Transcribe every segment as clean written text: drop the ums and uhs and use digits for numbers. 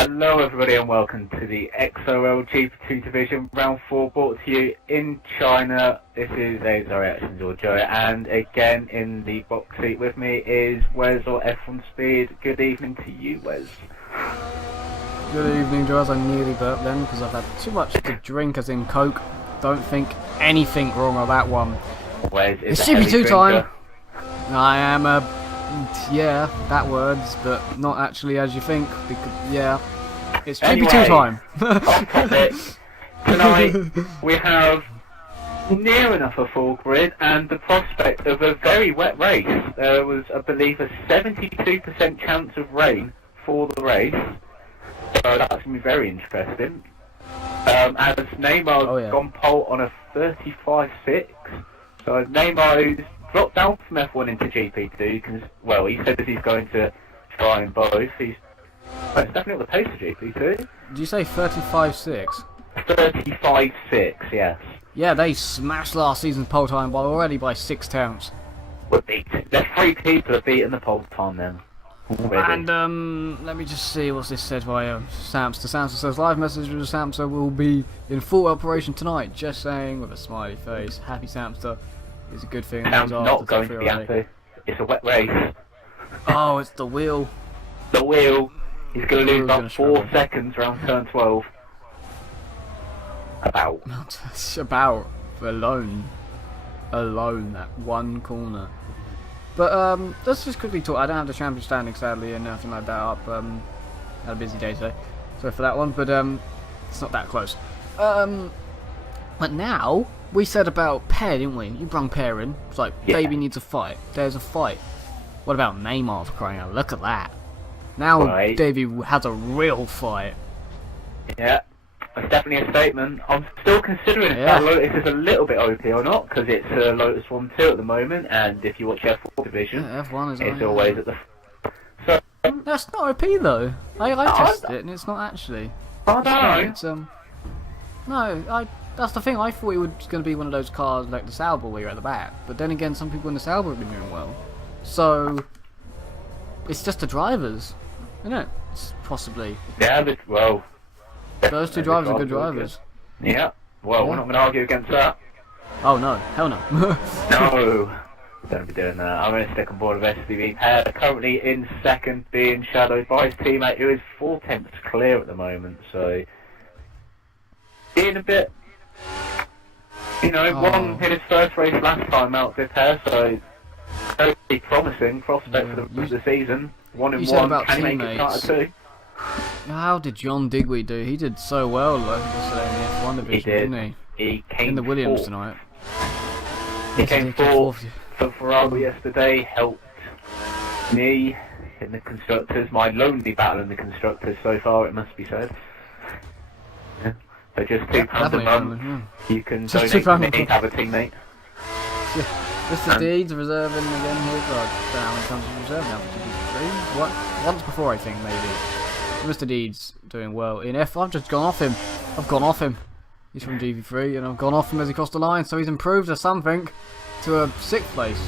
Hello everybody and welcome to the XRL GP2 division, round 4, brought to you in China. This is XRL Reactions or Joe, and again in the box seat with me is Wes or F1 Speed. Good evening to you, Wes. Good evening, Joe. I nearly burped then because I've had too much to drink, as in Coke. Don't think anything wrong with that one. Wes is It's a heavy GP2 time. drinker. I am a... yeah, that words, but not actually as you think. Because, yeah, it's Anyway, GP2 time. On topic, tonight we have near enough a full grid and the prospect of a very wet race. There was, I believe, a 72% chance of rain for the race, so that's going to be very interesting. As Neymar's gone pole on a 35.6, so Neymar's dropped down from F1 into GP2 because, well, he says he's going to try in both. Well, it's definitely the pace of GP2. Did you say 35.6? 35.6, yes. Yeah, they smashed last season's pole time by 6 tenths. We're beaten. There's 3 people have beaten the pole time then. Already. And let me just see what's this said by Samster. Samster says live message with Samster will be in full operation tonight. Just saying with a smiley face. Happy Samster is a good thing. I'm not going to be happy. It's a wet race. Oh, it's the wheel. The wheel. He's going to lose about 4 struggle. seconds around turn 12. About. Alone that one corner. But let's just quickly talk. I don't have the champion standing sadly and nothing like that up. Had a busy day today, so for that one. But it's not that close. But now we said about pair, didn't we? You brung pair in. It's like baby needs a fight. There's a fight. What about Neymar, for crying out? Look at that. Now Davey has a real fight. Yeah. It's definitely a statement. I'm still considering if that Lotus is a little bit OP or not, because it's Lotus 1-2 at the moment, and if you watch F4 division, F1 is it's always at the... So, that's not OP though. I tested it and it's not actually. I don't know. It's, no, that's the thing. I thought it was going to be one of those cars like the Sauber where you're at the back, but then again, some people in the Sauber have been doing well. So it's just the drivers, isn't it? It's possibly. Yeah, but, well... Those two drivers are good drivers. Yeah. Well, we're not going to argue against that. Oh no, hell no. No. Don't be doing that. I'm going to stick on board of SDV. Currently in second, being shadowed by his teammate, who is 4 tenths clear at the moment. So, being a bit, won in his first race last time out this pair. So, very promising prospect for the rest of the season. 1 in 1. Can he make it start at 2? How did John Digweed do? He did so well yesterday in the F1 division, didn't he? He came in the Williams 4th. tonight. He came 4th for Ferrari yesterday, helped me in the constructors. My lonely battle in the constructors so far, it must be said. Yeah. So just £2 a month, you can donate to me, have a teammate. Mr. Deeds reserving again here. God, down in terms of reserve now for GP3. What? Once before, I think, maybe. Mr. Deeds doing well in F1. I've just gone off him. He's from GP3, and I've gone off him as he crossed the line, so he's improved to something, to a 6th place.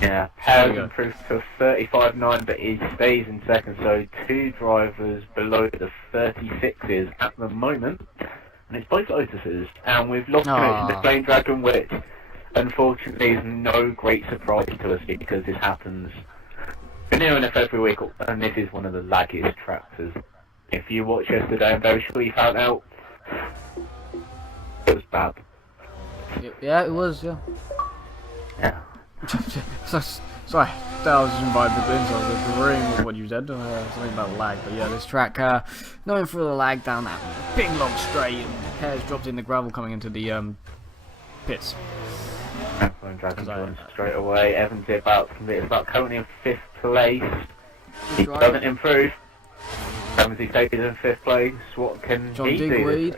Yeah, has improved to a 35.9, but he stays in second, so 2 drivers below the 36s at the moment, and it's both Lotuses, and we've lost connection to Flame Dragon, which unfortunately is no great surprise to us because this happens near enough every week, and this is one of the laggiest tractors. If you watched yesterday, I'm very sure you found out it was bad. Yeah, it was, yeah. Yeah. Sorry, that was just invited in, so I was agreeing with what you said. Something about lag, but yeah, this track, knowing through the lag down that big long straight, and Hares dropped in the gravel coming into the pits. Flame Dragon's going straight away. Evans is about currently in 5th place. He doesn't improve. Evans is taken in 5th place. What can he do this race?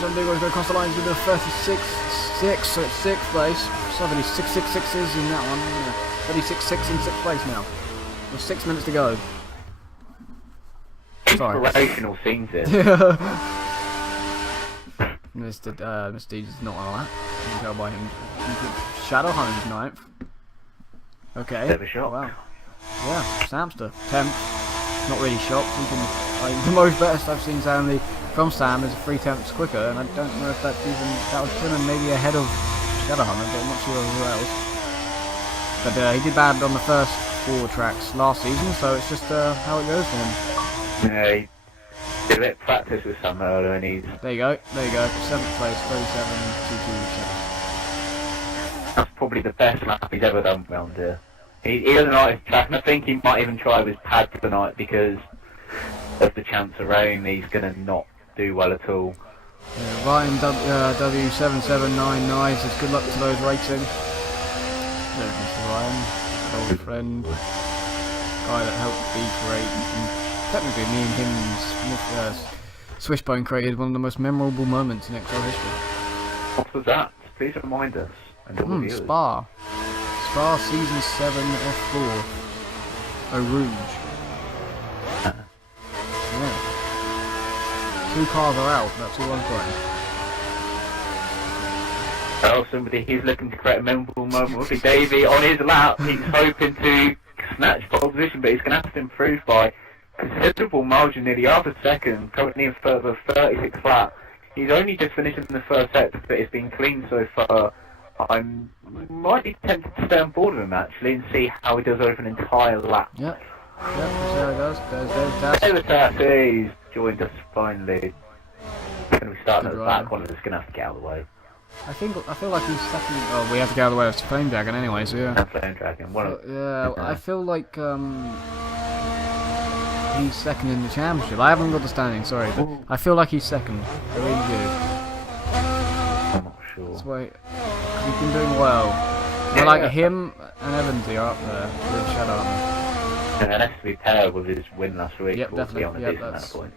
John Digweed's going to cross the lines with a 36.6, so it's 6th place. So many 6.66s in that one. 36.6 in 6th place now. With 6 minutes to go. Sorry. Inspirational scenes here. Mr. Deeds is not on that. You can tell by him. Shadow Hunt's 9th. Okay. Bit of a shock. Wow. Yeah, Samster 10th. Not really shocked. Like, the most best I've seen from Sam is 3/10 quicker, and I don't know if that would put him maybe ahead of Shadowhunter, but I'm not sure who else. But he did bad on the first 4 tracks last season, so it's just how it goes for him. Yeah, he did a bit of practice with Sam earlier, and he's... There you go, 7th place, 37.227. That's probably the best lap he's ever done round here. He doesn't like his track, and I think he might even try with his pad tonight because of the chance of rain. He's going to not do well at all. Yeah, Ryan W7799 says good luck to those racing. There's Mr. Ryan, old friend, guy that helped me create. And technically, me and him, Swishbone created one of the most memorable moments in XRL history. What was that? Please remind us. And all the viewers. Spa Season 7 F4. Eau Rouge. Yeah. 2 cars are out, that's all I'm playing. Oh, somebody he's looking to create a memorable moment would be Davey on his lap. He's hoping to snatch pole position, but he's going to have to improve by considerable margin, nearly half a second, currently in further 36 flat. He's only just finished in the first sector, but it's been clean so far. I might be tempted to stay on board with him actually and see how he does over an entire lap. Yep, we'll see how it does. There's David David Tass, he's joined us finally. He's going to be starting at the back, one of us is going to have to get out of the way. I feel like he's second. Oh, we have to get out of the way of Flame Dragon anyway, so yeah. And Flame Dragon. I feel like he's second in the championship. I haven't got the standing, sorry, but I feel like he's second. I really do. I'm not sure. That's why he's been doing well. But like him and Evansy are up there with Shadow. And that has to be paired with his win last week. Yep, definitely. On a decent that point.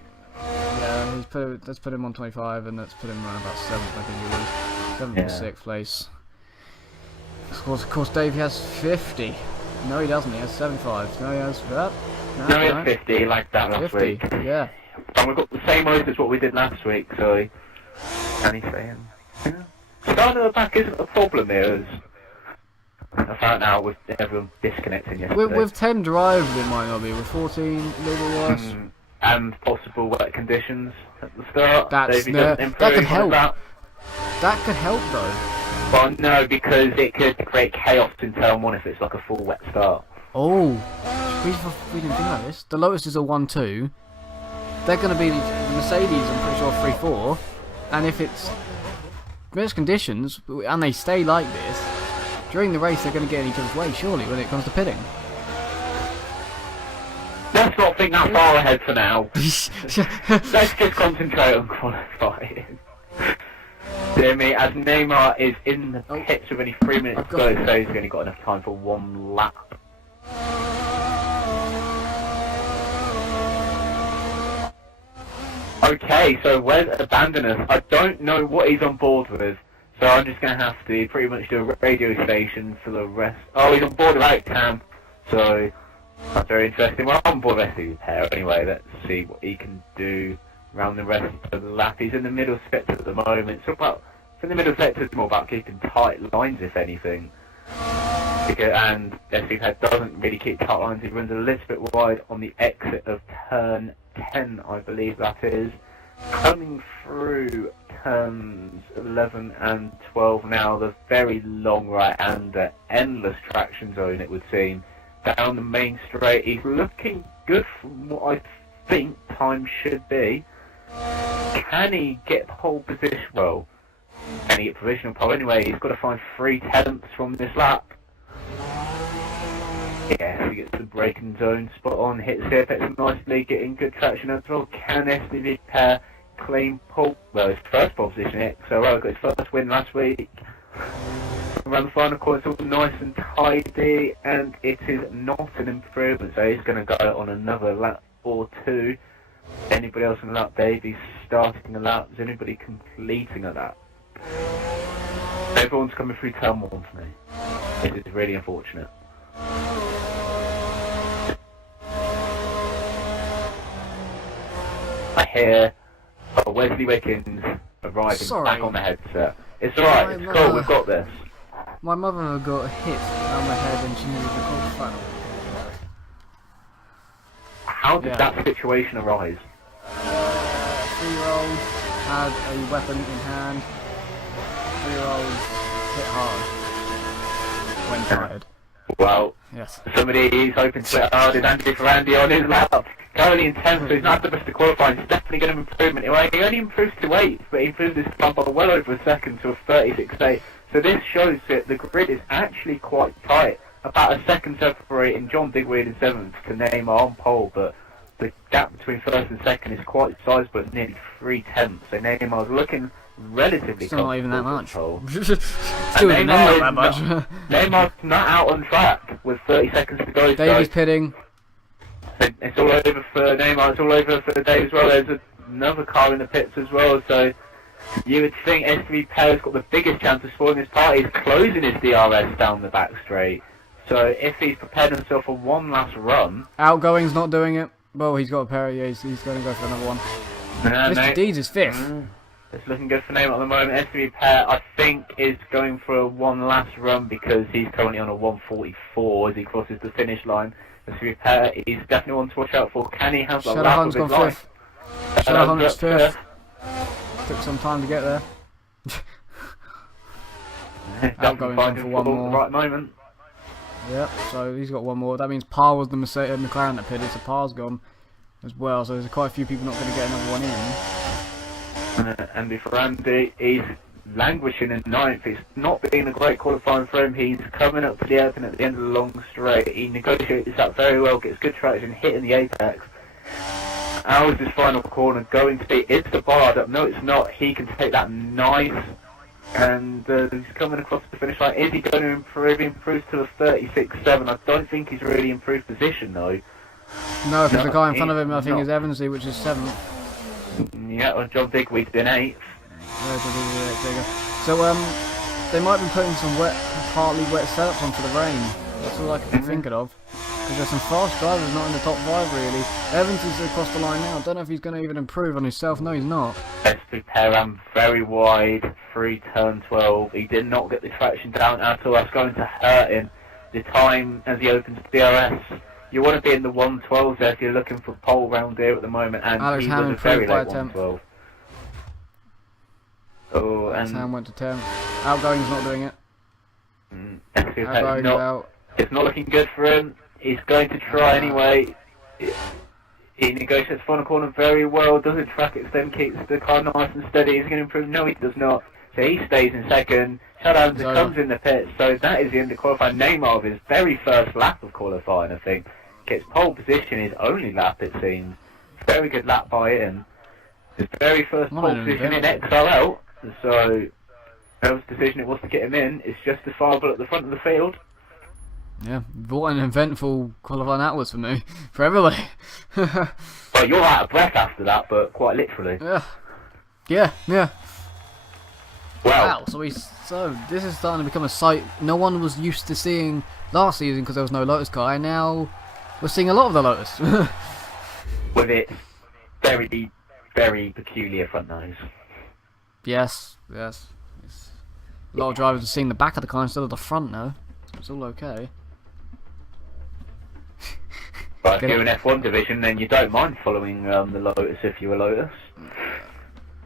Yeah, let's put him on 25, and let's put him around about 7th, I think he was. 7th or 6th place. Of course, Dave has 50. No, he doesn't. He has 75. No, he has that. No, he has 50, like that last 50, week. Yeah. And we've got the same odds as what we did last week, so... Can he say him? Yeah. Starting at the back isn't a problem here, as I found out with everyone disconnecting yesterday. With 10 drives, it might not be. With 14, a little bit worse. And possible wet conditions at the start. That could help. That could help, though. Well, no, because it could create chaos in turn 1 if it's like a full wet start. Oh, we didn't think about this. The Lotus is a 1-2. They're going to be the Mercedes, I'm pretty sure, 3-4. And if it's mixed conditions, and they stay like this, during the race they're going to get in each other's way, surely, when it comes to pitting. Let's not think that far ahead for now. Let's just concentrate on qualifying. Dear me, as Neymar is in the pits with only 3 minutes to go, so he's only got enough time for 1 lap. Okay, so where's Abandonus? I don't know what he's on board with, so I'm just going to have to pretty much do a radio station for the rest. Oh, he's on board with Outcam, so that's very interesting. Well, I'm on board with SC Repair anyway. Let's see what he can do around the rest of the lap. He's in the middle sector at the moment, so in the middle sector it's more about keeping tight lines, if anything. And SC Repair doesn't really keep tight lines. He runs a little bit wide on the exit of turn 10, I believe that is. Coming through turns 11 and 12 now, the very long right-hander, endless traction zone it would seem. Down the main straight, he's looking good from what I think time should be. Can he get pole position? Well, can he get provisional pole? Anyway, he's got to find 3/10 from this lap. Yes, he gets the braking zone spot on, hits the apex nicely, getting good traction as well. Can SDV pair claim pole? Well, his first pole position at XRL, got his first win last week. Around the final corner, it's all nice and tidy, and it is not an improvement, so he's going to go on another lap or 2. Anybody else on the lap? Davies starting a lap. Is anybody completing a lap? Everyone's coming through turn 1 for me. This is really unfortunate. I hear Wesley Wickens arriving back on the headset. It's alright, it's cool, we've got this. My mother got hit on the head and she needed the cold final. How did that situation arise? 3-year-old had a weapon in hand. 3-year-old hit hard when tired. Well, Yes. somebody he's hoping to hit hard is Andy Ferrandi on his lap. Currently in 10th, so he's not the best to qualify. He's definitely going to improve it. He only improved to 8th, but he improved his time by well over a second to a 36.8. So this shows that the grid is actually quite tight. About a second separating John Digweed in 7th to Neymar on pole, but the gap between 1st and 2nd is quite sizable. It's nearly 3/10. So Neymar's looking relatively Still not even that much. Still even not that much. Neymar's not out on track with 30 seconds to go. Davies pitting. It's all over for Neymar, it's all over for Dave as well. There's another car in the pits as well, so you would think STV Per's got the biggest chance of spoiling his party. He's closing his DRS down the back straight. So if he's prepared himself for one last run... Outgoing's not doing it. Well, he's got a pair, yeah, he's going to go for another one. Mr. Deeds is 5th. It's looking good for Neymar at the moment. STV Per, I think, is going for one last run because he's currently on a 144 as he crosses the finish line. STV Per is definitely one to watch out for. Can he have the lap of his life? Shadowhunt is 5th. Took some time to get there. Outgoing's on for one more. Right moment. Yep, so he's got one more. That means Parr was the McLaren that pitted, so Parr's gone as well. So there's quite a few people not going to get another one in. Andy Ferrandi, he's languishing in 9th. It's not been a great qualifying for him. He's coming up to the open at the end of the long straight. He negotiates this out very well, gets good traction, hitting the apex. How's his final corner going to be? It's the barred up. No, it's not. He can take that nice. And he's coming across the finish line. Is he going to improve? He improves to a 36.7. I don't think he's really improved position though. No, because the guy in front of him, I think, is Evansley, which is 7th. Yeah, well, John Digweed's been 8th. So, they might be putting some partly wet setups on for the rain. That's all I can be thinking of. Because there's some fast drivers not in the top 5 really. Evans is across the line now. I don't know if he's going to even improve on himself. No, he's not. STV Per very wide, through turn 12. He did not get the traction down at all. That's going to hurt him. The time as he opens DRS. You want to be in the 112s there if you're looking for pole round here at the moment. And Alex he Ham was a very late attempt. 112. Oh, and Sam went to 10. Outgoing's not doing it. Outgoing's out. It's not looking good for him. He's going to try anyway. He negotiates the final corner very well, doesn't track extend, keeps the car nice and steady. He's going to improve. No, he does not. So he stays in 2nd. Shadowhunt comes in the pits. So that is the end of qualifying. Neymar of his very first lap of qualifying, I think. Gets pole position, his only lap, it seems. Very good lap by him. His very first pole position in XRL. So, whose decision it was to get him in is justifiable at the front of the field. Yeah, what an eventful qualifying that was for me. For everybody. Well, you're out of breath after that, but quite literally. Yeah. Well, wow, so this is starting to become a sight no one was used to seeing last season because there was no Lotus car, and now we're seeing a lot of the Lotus. With its very, very peculiar front nose. Yes. A lot of drivers are seeing the back of the car instead of the front now. So it's all okay. But if you're an F1 division, then you don't mind following the Lotus if you're a Lotus.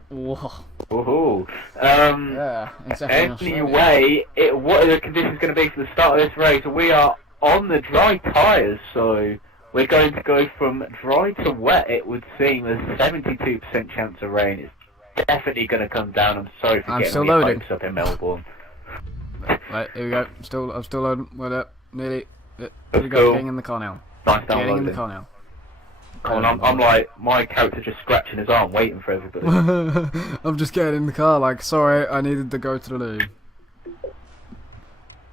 Whoa. Woohoo. Yeah, exactly. Anyway, what are the conditions going to be for the start of this race? We are on the dry tyres, so we're going to go from dry to wet, it would seem. There's a 72% chance of rain. It's definitely going to come down. I'm sorry for getting my hopes up in Melbourne. Right, here we go. I'm still loading. We're nearly. Here we go. Getting in the car now. Nice downloading. Getting in the car now. I'm like, my character just scratching his arm, waiting for everybody. I'm just getting in the car, like, sorry, I needed to go to the loo.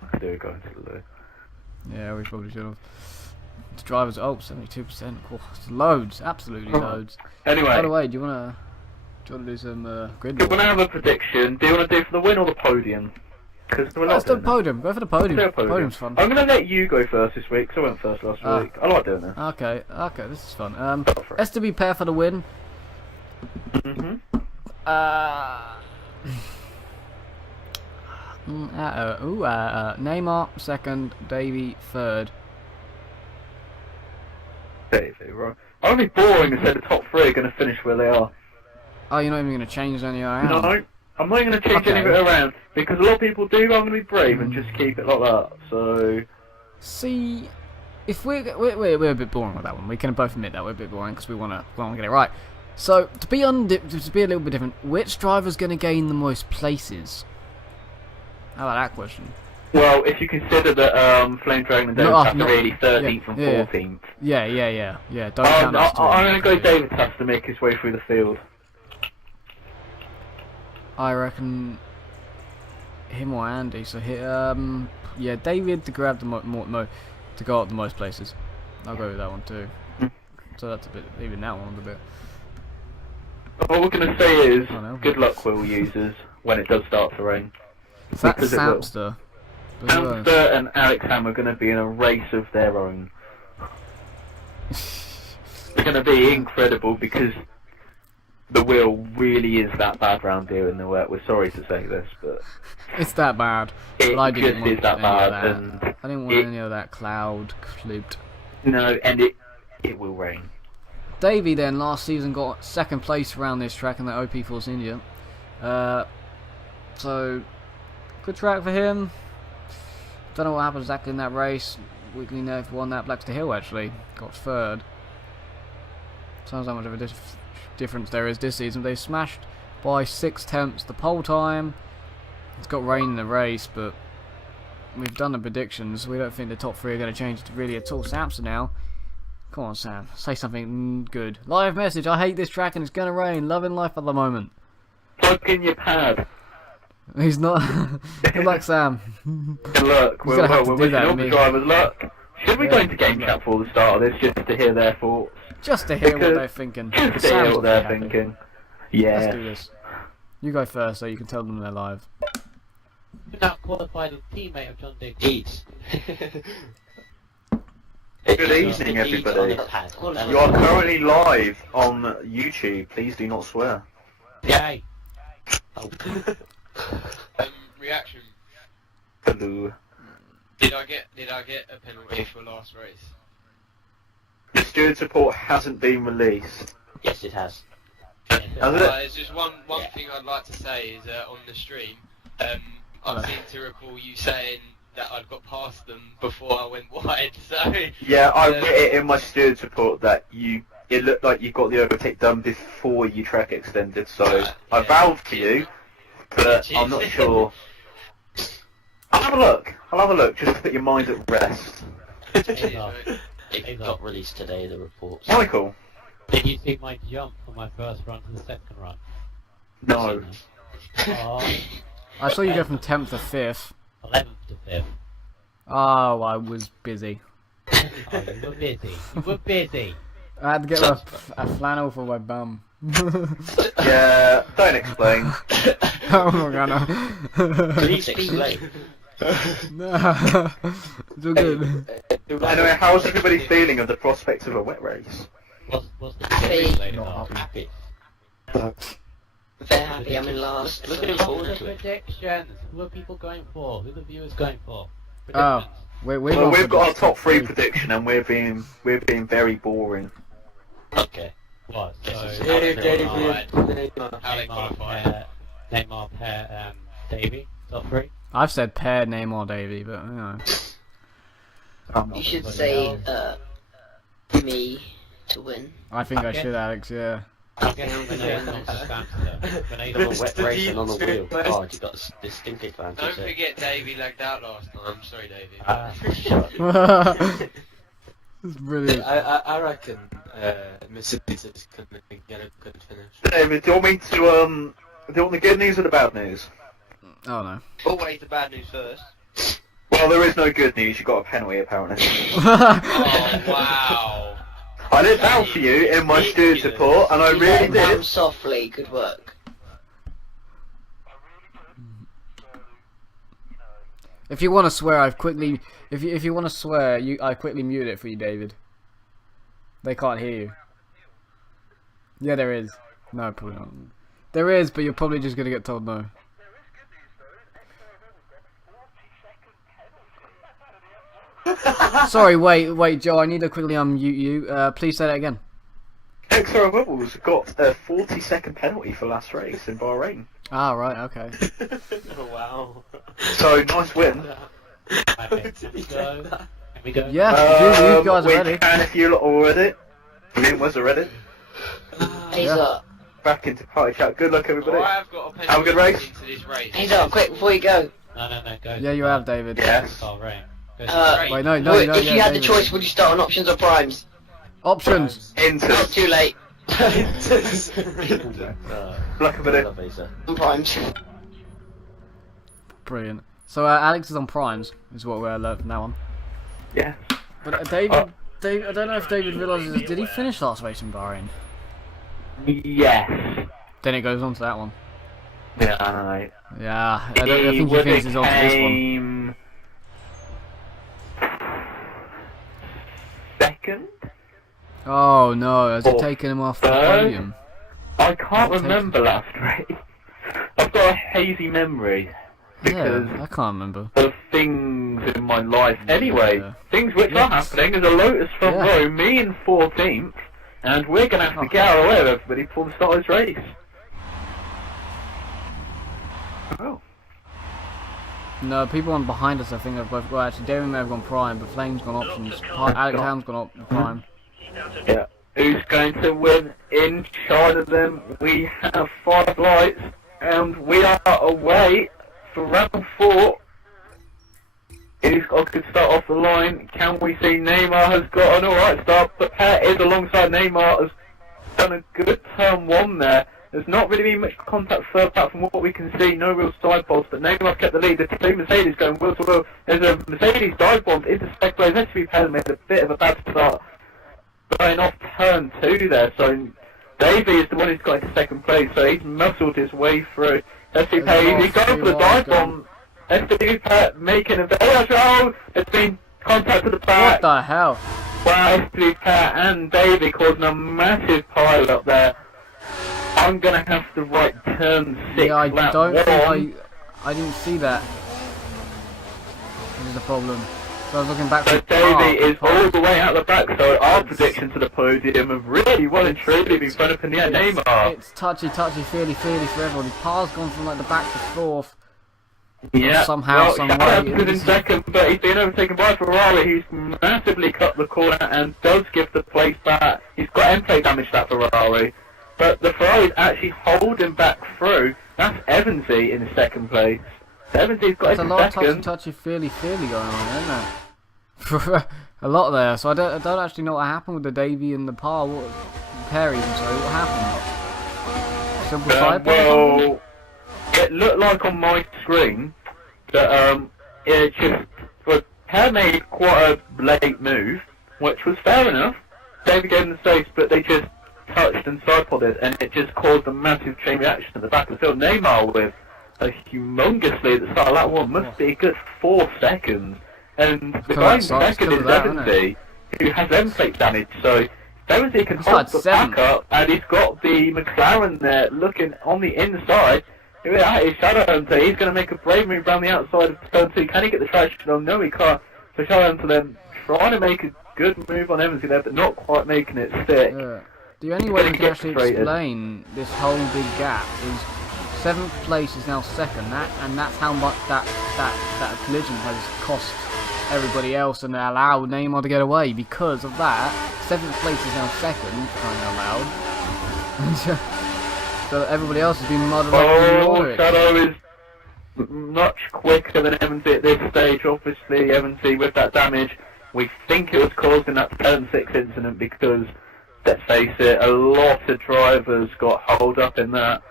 I could do going to the loo. Yeah, we probably should have. The drivers, 72%. Oh, loads, absolutely loads. Anyway. By the way, do you wanna do some grid? Do you wanna have a prediction? Do you wanna do for the win or the podium? Let's do the podium. Go for the podium. Podium's fun. I'm going to let you go first this week, because I went first last week. I like doing this. Okay, this is fun. STB pair for the win. Neymar 2nd, Davey 3rd. Davey, right. I'll be boring and say the top 3 are going to finish where they are. Oh, you're not even going to change any around? No, I'm not going to change any of it around, because a lot of people do. I'm going to be brave and just keep it like that, so... See, if we're a bit boring with that one. We can both admit that we're a bit boring because we want to get it right. So, to be a little bit different, which driver's going to gain the most places? How about that question? Well, if you consider that Flame Dragon and David Tuster really 13th and 14th. Yeah. Don't count us. I'm going to go David Tuster make his way through the field. I reckon him or Andy. So yeah, David to grab the to go up the most places. I'll go with that one too. So that's a bit, even that one a bit. All we're going to say is, good luck, wheel users, when it does start to rain. That's Samster. Samster and Alex Ham are going to be in a race of their own. They're going to be incredible because the wheel really is that bad round here in the wet. We're sorry to say this, but it's that bad. It I just is that bad, and I didn't want any of that cloud clipped. No, and it will rain. Davey then last season got second place around this track in the OP Force India. So good track for him. Don't know what happened exactly in that race. Weekly Nerf won that. Blackster Hill actually got third. Sounds how much of a difference there is this season. They smashed by 6/10 the pole time. It's got rain in the race, but we've done the predictions. We don't think the top three are going to change really at all. Samson now. Come on, Sam. Say something good. Live message. I hate this track and it's going to rain. Loving life at the moment. Plug in your pad. He's not. Good luck, Sam. Good luck. We're wishing all the drivers luck. Should we go into game chat for the start of this just to hear their thoughts? Just to hear what they're thinking. Just to hear what they're thinking. Yeah. Let's do this. You go first so you can tell them they're live. Not qualified as teammate of John Diggs. Good evening, everybody. You are currently live on YouTube. Please do not swear. Yay. Oh. Reaction. Hello. Did I get a penalty for last race? The steward support hasn't been released. Yes, it has. Has it? There's just one thing I'd like to say is on the stream, I seem to recall you saying that I'd got past them before I went wide. So yeah, I read it in my steward report that it looked like you got the overtake done before you track extended. So I vowed to you, but I'm not sure. I'll have a look. Just to put your mind at rest. It got released today. The reports. Michael. Did you see my jump from my first run to the second run? No. Oh, I saw you go from 10th to 5th. 11th to 5th. Oh, I was busy. Oh, you were busy. You were busy. I had to get a flannel for my bum. Yeah, don't explain. Oh my god, Please explain. no. It's all good. Anyway, how's everybody feeling of the prospects of a wet race? What's the happy. Not happy. They're happy I'm in last. Looking What's forward the to it. predictions? Who are people going for? Who are the viewers going for? Oh, Predictions. Well, we've got our top 3 prediction, and we're being very boring. Okay. What? So, How they qualify. Neymar, Pair, Davey, top 3. I've said pair Neymar Davey, but you know. You should say me to win. I think I Okay. should, Alex. Yeah. I guess Renee's not the Samster. Renee's On a not wet race and on a wheel. God, you got a distinct advantage Don't there. forget Davey lagged out last time. Sorry, Davey. It's brilliant. I reckon Mercedes is going to get a good finish. David, do you want me to do you want the good news or the bad news? Oh no. Always the bad news first. Well, there is no good news. You got a penalty apparently. Oh wow. I did vow for you in my steward's report, and I really Down did. softly, good work. If you want to swear, I've quickly. If you want to swear, I quickly mute it for you, David. They can't hear you. Yeah, there is. No, probably not. There is, but you're probably just gonna get told no. Sorry, wait, Joe. I need to quickly unmute you. Please say that again. XRL Bubbles got a 40-second penalty for last race in Bahrain. Ah, right, okay. Oh, wow. So, nice win. Okay, can we go? Can we go? Yeah, you guys are we ready. can if you lot are ready. Liam was ready. He's Yeah. up. Back into party chat. Good luck, everybody. I have got a Have a good race. into this race. He's up, quick, before you go. No, go. Yeah, you have, David. Yes. Oh, right. Go Wait, no, no, Would- no. if yeah, you had the David. choice, would you start on options or primes? Options. Into. Not too late. Luck, everybody. Lovely, sir. On primes. Brilliant. So Alex is on primes, is what we're learning from now on. Yeah. But David, I don't know if David realises. Did he finish last race in Bahrain? Yes. Then it goes on to that one. Yeah, I know. Yeah, I think he finishes on to this one. Came second? Oh no, has it Or taken him off the third? podium? I can't Take- remember last race. I've got a hazy memory because Yeah, I can't remember. of things in my life. Anyway, Yeah. things which are happening is a Lotus from Yeah. Rome, me in 14th, and we're going to have to get out of the way of everybody before the start of this race. Oh. No, people on behind us, I think, have both. Well, actually, Darren may have gone prime, but Flame's gone options. Alex Ham's gone prime. Yeah. Who's going to win in charge of them? We have 5 lights, and we are away for round 4. Who's got a good start off the line? Can we see Neymar has got an alright start, but Pat is alongside Neymar, has done a good turn 1 there. There's not really been much contact further back from what we can see, no real side poles, but Neymar kept the lead. The two Mercedes going wheel to wheel. There's a Mercedes dive bomb into second place. SUV Pez made a bit of a bad start, going off turn 2 there. So Davey is the one who's got into second place, so he's muscled his way through. SUV Pez, he's going for the dive bomb. SUV Pez making a very large roll. There's been contact at the What back. the hell? Wow, SUV Pez and Davey causing a massive pile up there. I'm gonna have to write turn 6. Yeah, I lap don't 1. think I didn't see that. This is the problem. So I was looking back. So for Davey is all the way out the back, so our prediction to the podium have really well and truly been thrown up in the air. Neymar. It's touchy, feely for everyone. Par's gone from like the back to 4th. Yeah, somehow, well, some Shadow's way, in second, but he's been overtaken by Ferrari, who's massively cut the corner and does give the place back. He's got end plate damage, that Ferrari, but the Ferrari's actually holding back through. That's Evansy in second place. Evansy's got There's a in lot of second. touchy, feely going on, isn't there? A lot there. So I don't actually know what happened with the Davey and the Par. What Perry? Sorry, what happened? Simple side par or something? Well, it looked like on my screen that it just Pear made quite a late move, which was fair enough. David gave them the space, but they just touched and side-podded, and it just caused a massive chain reaction at the back of the field. Neymar with a humongously at the start of that one must be a good 4 seconds, and the guy in second is Evansy, who has end plate damage, so Evansy can hold the back up, and he's got the McLaren there looking on the inside. That is Shadow Hunter. He's going to make a brave move around the outside of turn 2. Can he get the traction on? No, he can't. So Shadow Hunter then trying to make a good move on Evansy there, but not quite making it stick. Yeah. The only way we can actually explain this whole big gap is 7th place is now 2nd, and that's how much that collision has cost everybody else and allowed Neymar to get away. Because of that, 7th place is now 2nd, kind of allowed. So everybody else has been muddled up in the order. Shadow is much quicker than Evansy at this stage. Obviously, Evansy with that damage, we think it was caused in that turn 6 incident because, let's face it, a lot of drivers got holed up in that.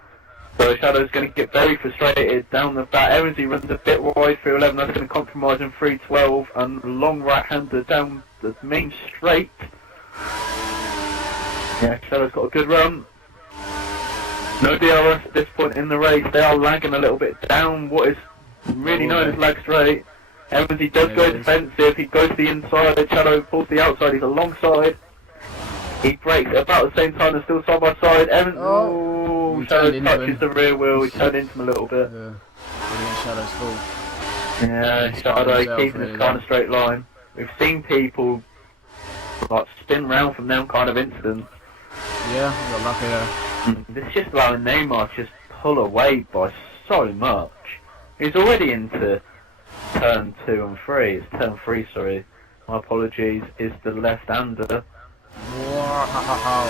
So Shadow's going to get very frustrated down the back. Evansy runs a bit wide through 11, that's going to compromise in 312, and long right-hander down the main straight. Yeah, Shadow's got a good run. No DRS at this point in the race. They are lagging a little bit down what is really known as lag straight. Evansy does go defensive. He goes to the inside. Shadow pulls the outside. He's alongside. He brakes at about the same time. They're still side by side. Shadow touches the rear wheel. He turned into him a little bit. Shadow's fault. Yeah, Shadow keeping this kind of straight line. We've seen people like spin round from them kind of incidents. Yeah, we got lucky there. This is just allowing Neymar to just pull away by so much. He's already into turn 2 and 3. It's turn 3, sorry. My apologies. Is the left-hander. Wow.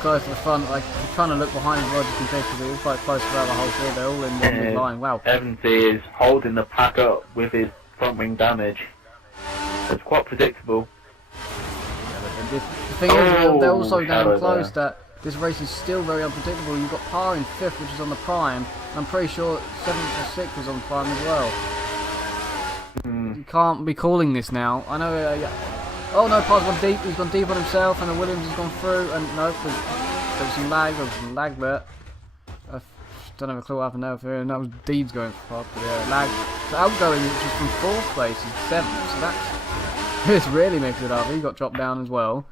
Close to the front, like trying to look behind as well just in case because it was quite close throughout the whole field. They're all in one big line. Wow. Evansy is holding the pack up with his front wing damage. It's quite predictable. The thing is, they're also down close that this race is still very unpredictable. You've got Parr in 5th, which is on the prime. I'm pretty sure 7th or 6th was on the prime as well. You can't be calling this now. I know. Oh no, Parr's gone deep. He's gone deep on himself, and the Williams has gone through. And no, there was some lag. There was some lag there. I don't have a clue what happened there. And that was Deeds going for Parr, but yeah, lag. So outgoing, which is from 4th place, is 7th. So that's this really makes it up. He got dropped down as well.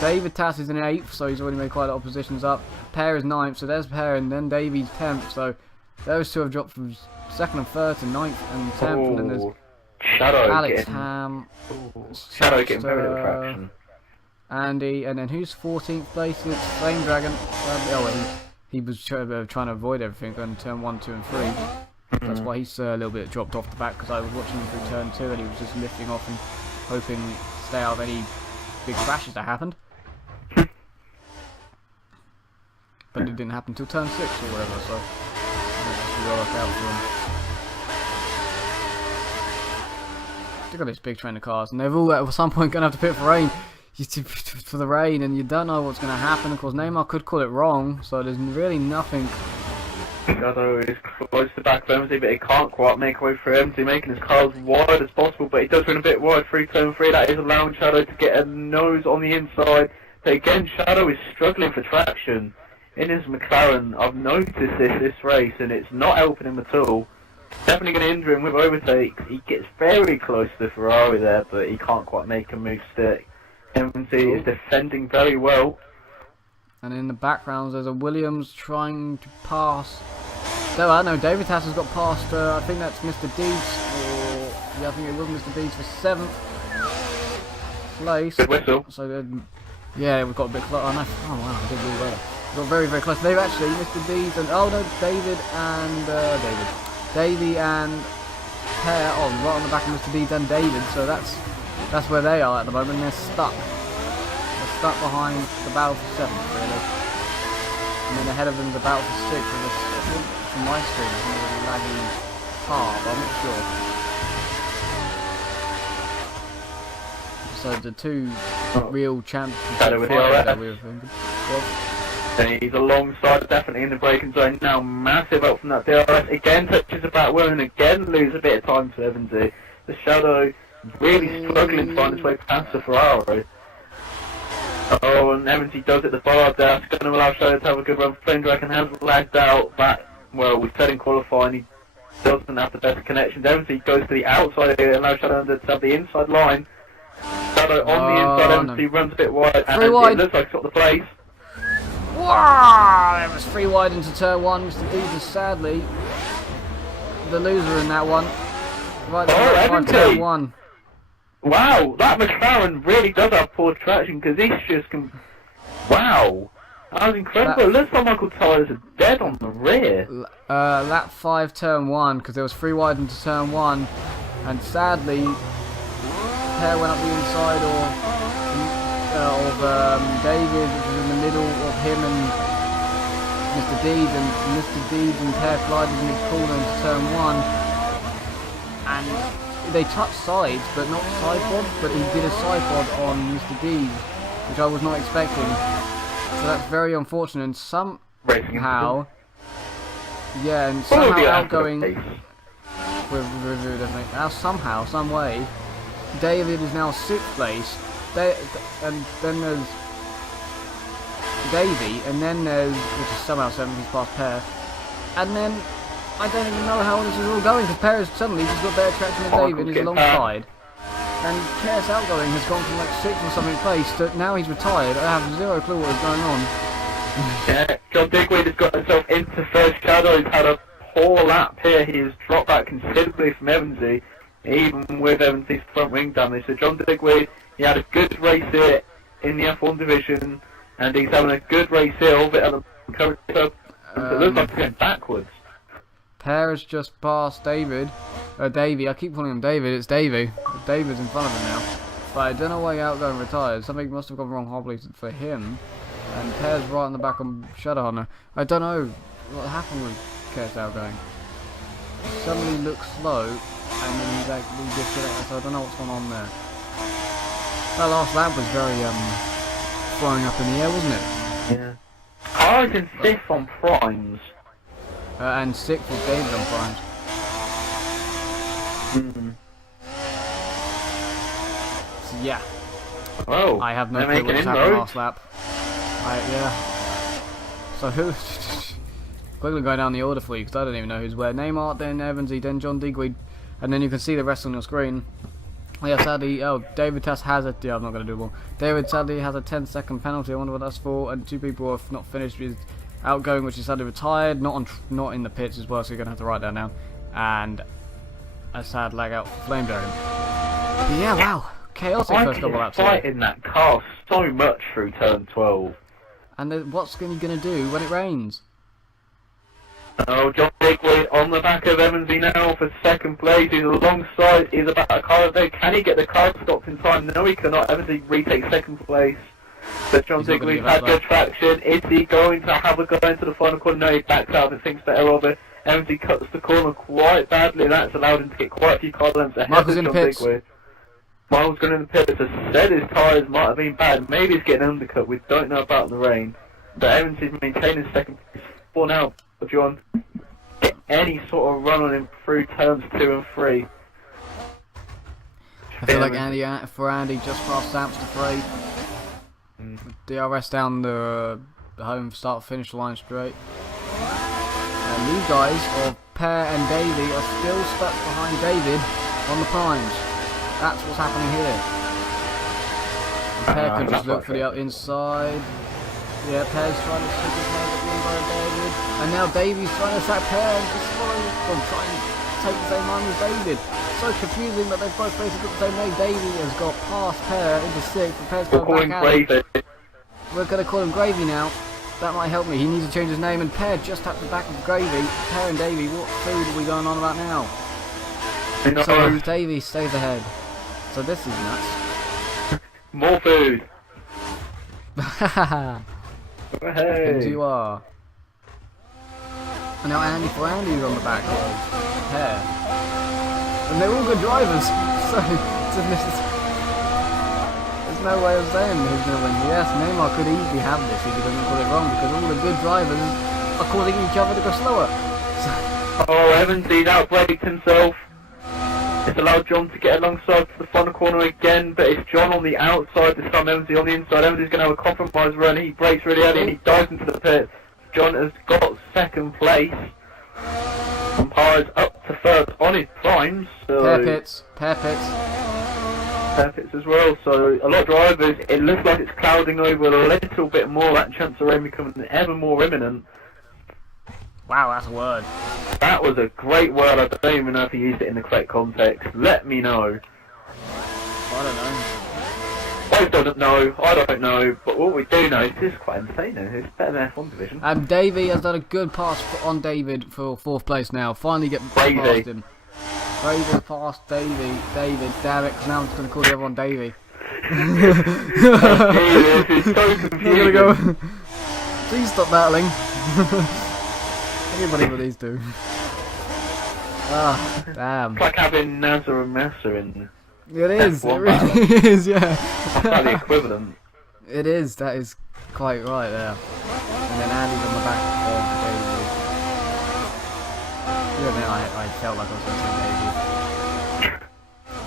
David Tass is in 8th, so he's already made quite a lot of positions up. Pear is 9th, so there's Pear, and then Davies 10th. So those two have dropped from 2nd and 3rd to 9th and 10th, and then there's Shadow Alex getting, Ham, Shadow getting very little traction. Andy, and then who's 14th place? It's Flame Dragon. He was trying to avoid everything going turn 1, 2 and 3. That's why he's a little bit dropped off the back, because I was watching him through turn 2 and he was just lifting off and hoping to stay out of any big crashes that happened. But it didn't happen till turn 6 or whatever, so we got look out for him. They've got this big train of cars, and they're all at some point going to have to pit for rain. For the rain, and you don't know what's going to happen. Of course, Neymar could call it wrong, so there's really nothing. Shadow is close to back of Evansy, but he can't quite make a way through Evansy, making his car as wide as possible, but he does run a bit wide through turn 3. That is allowing Shadow to get a nose on the inside. But again, Shadow is struggling for traction in his McLaren. I've noticed this race, and it's not helping him at all. Definitely going to injure him with overtakes. He gets very close to the Ferrari there, but he can't quite make a move stick. Evansy is defending very well. And in the background, there's a Williams trying to pass. No, I know David Tass has got past. I think that's Mr. Deeds, or yeah, I think it was Mr. Deeds for 7th place. Good whistle. So then, yeah, we've got a bit close. Oh, no. Oh wow, I did really well. We got very, very close. They've actually Mr. Deeds and David and Davey and Pear on right on the back of Mr. Deeds and David. So that's where they are at the moment. They're stuck. They're stuck behind the battle for 7th, really. And then ahead of them is the battle for 6th. And from my screen, I think there's a lagging car, but I'm not sure. So the two real champions. And he's alongside, definitely in the braking zone now. Massive help from that DRS. Again touches the back wheel and again lose a bit of time to Evansy. The Shadow really struggling to find his way past the Ferrari. Oh, and Evansy does it the bar there. It's going to allow Shadow to have a good run. Flame Dragon has lagged out back. Well, we said in qualifying he doesn't have the best connections. Evansy goes to the outside here and allows Shadow to have the inside line. Shadow on the inside, Evansy runs a bit wide and it looks like he's got the place. Wow! It was 3 wide into turn 1. Mr. Deeds is sadly the loser in that one. Right there, turn 1. Wow, that McLaren really does have poor traction because he's just... Wow! That was incredible. It looks like Michael Tyler's are dead on the rear. Lap 5, turn 1, because there was 3 wide into turn 1. And sadly, Pear went up the inside of David, which was in the middle of him and Mr. Deeds, and Mr. Deeds and Pear collided in the corner into turn 1. And they touched sides, but not side pod, but he did a side pod on Mr. Deeds, which I was not expecting. So that's very unfortunate, and somehow, yeah, and somehow outgoing, somehow, some way, David is now 6th place, and then there's Davey, and then there's, which is somehow 7th, he's past Pear, and then I don't even know how this is all going, because Pear has suddenly just got better traction than David, he's alongside. And KS Outgoing has gone from like 6th or something place to now he's retired. I have zero clue what is going on. Yeah, John Digweed has got himself into first. Shadow. He's had a poor lap here. He has dropped back considerably from Evansy, even with Evansy's front wing damage. So John Digweed, he had a good race here in the F1 division, and he's having a good race here, albeit at the current so it looks like he's going backwards. Perez just passed David. Davey, I keep calling him David, it's Davey. David's in front of him now. But I don't know why Outgoing retired. Something must have gone wrong horribly for him. And Perez right on the back on Shadowhunter. I don't know what happened with Ker's Outgoing. He suddenly looks slow, and then he's actually disconnected, so I don't know what's going on there. That last lap was very, flying up in the air, wasn't it? Yeah. Cars in 5th on primes. And 6th was David on primes. So, yeah. Oh, I have no they're clue what making happened inroads. last lap. Yeah. So who... Quickly go down the order for you, because I don't even know who's where. Neymar, then Evansy, then John Digweed. And then you can see the rest on your screen. Yeah, sadly, David Tess has a... Yeah, I'm not going to do one. David sadly has a 10-second penalty, I wonder what that's for. And 2 people have not finished with Outgoing, which is sadly retired. Not in the pits as well, so you're going to have to write that down. And a sad lag out for Flame Dragon. But yeah, wow. Chaotic first couple laps here. Fighting that car so much through turn 12. And then what's he going to do when it rains? Oh, John Digweed on the back of Evansy now for 2nd place. He's alongside. He's about a car there. Can he get the car stopped in time? No, he cannot. Evansy retakes 2nd place. But John Digweed had good traction. Is he going to have a go into the final corner? No, he backs out and thinks better of it. Evansy cuts the corner quite badly. That's allowed him to get quite a few car lengths ahead of John Digweed. Miles going in the pits. As said, his tyres might have been bad. Maybe he's getting undercut. We don't know about the rain. But Evansy's maintaining 2nd place for now. John, get any sort of run on him through turns 2 and 3. I feel like Andy just passed Samps to 3. DRS down the home start finish line straight. And these guys, or Per and Davey, are still stuck behind David on the primes. That's what's happening here. Per can just look for the inside. Yeah, Per's trying to stick his nose at the inside of David. And now Davey's trying to attack Per and just trying to take the same line as David. So confusing that they've both basically got the same name. Davey has got past Per into 6th, and Per's going back out. We're going to call him Gravy now. That might help me. He needs to change his name, and Per just tapped the back of Gravy. Per and Davey, what food are we going on about now? So Davey stays ahead. So this is nuts. More food. Hey. And you are. And now Andy for Andy's on the back of Per. And they're all good drivers. So there's no way of saying who's going to win. Yes, Neymar could easily have this if he doesn't call it wrong, because all the good drivers are calling each other to go slower. Oh, Evansy's outbraked himself. It's allowed John to get alongside to the final corner again, but it's John on the outside this time, Evansy on the inside. Evansy's going to have a compromise run. He brakes really early and he dives into the pit. John has got 2nd place. And Parr's up to 3rd on his primes. So Per pits as well. So a lot of drivers, it looks like it's clouding over a little bit more. That chance of rain becoming ever more imminent. Wow, that's a word. That was a great word. I don't even know if he used it in the correct context. Let me know. I don't know. I don't know, but what we do know is this is quite entertaining. It's better than F1 division. And Davey has done a good pass on David for 4th place now. Finally get past him. Davey past David, damn it, 'cause now I'm just going to call the other one Davey. This is so confusing. Go. Please stop battling. I can't believe what these do. Ah, damn. It's like having Nazar and Massa in. It is, it F1 really is, yeah. That's like the equivalent. It is, that is quite right there. And then Andy's on the back of David. Yeah, man, I felt like I was going to say David.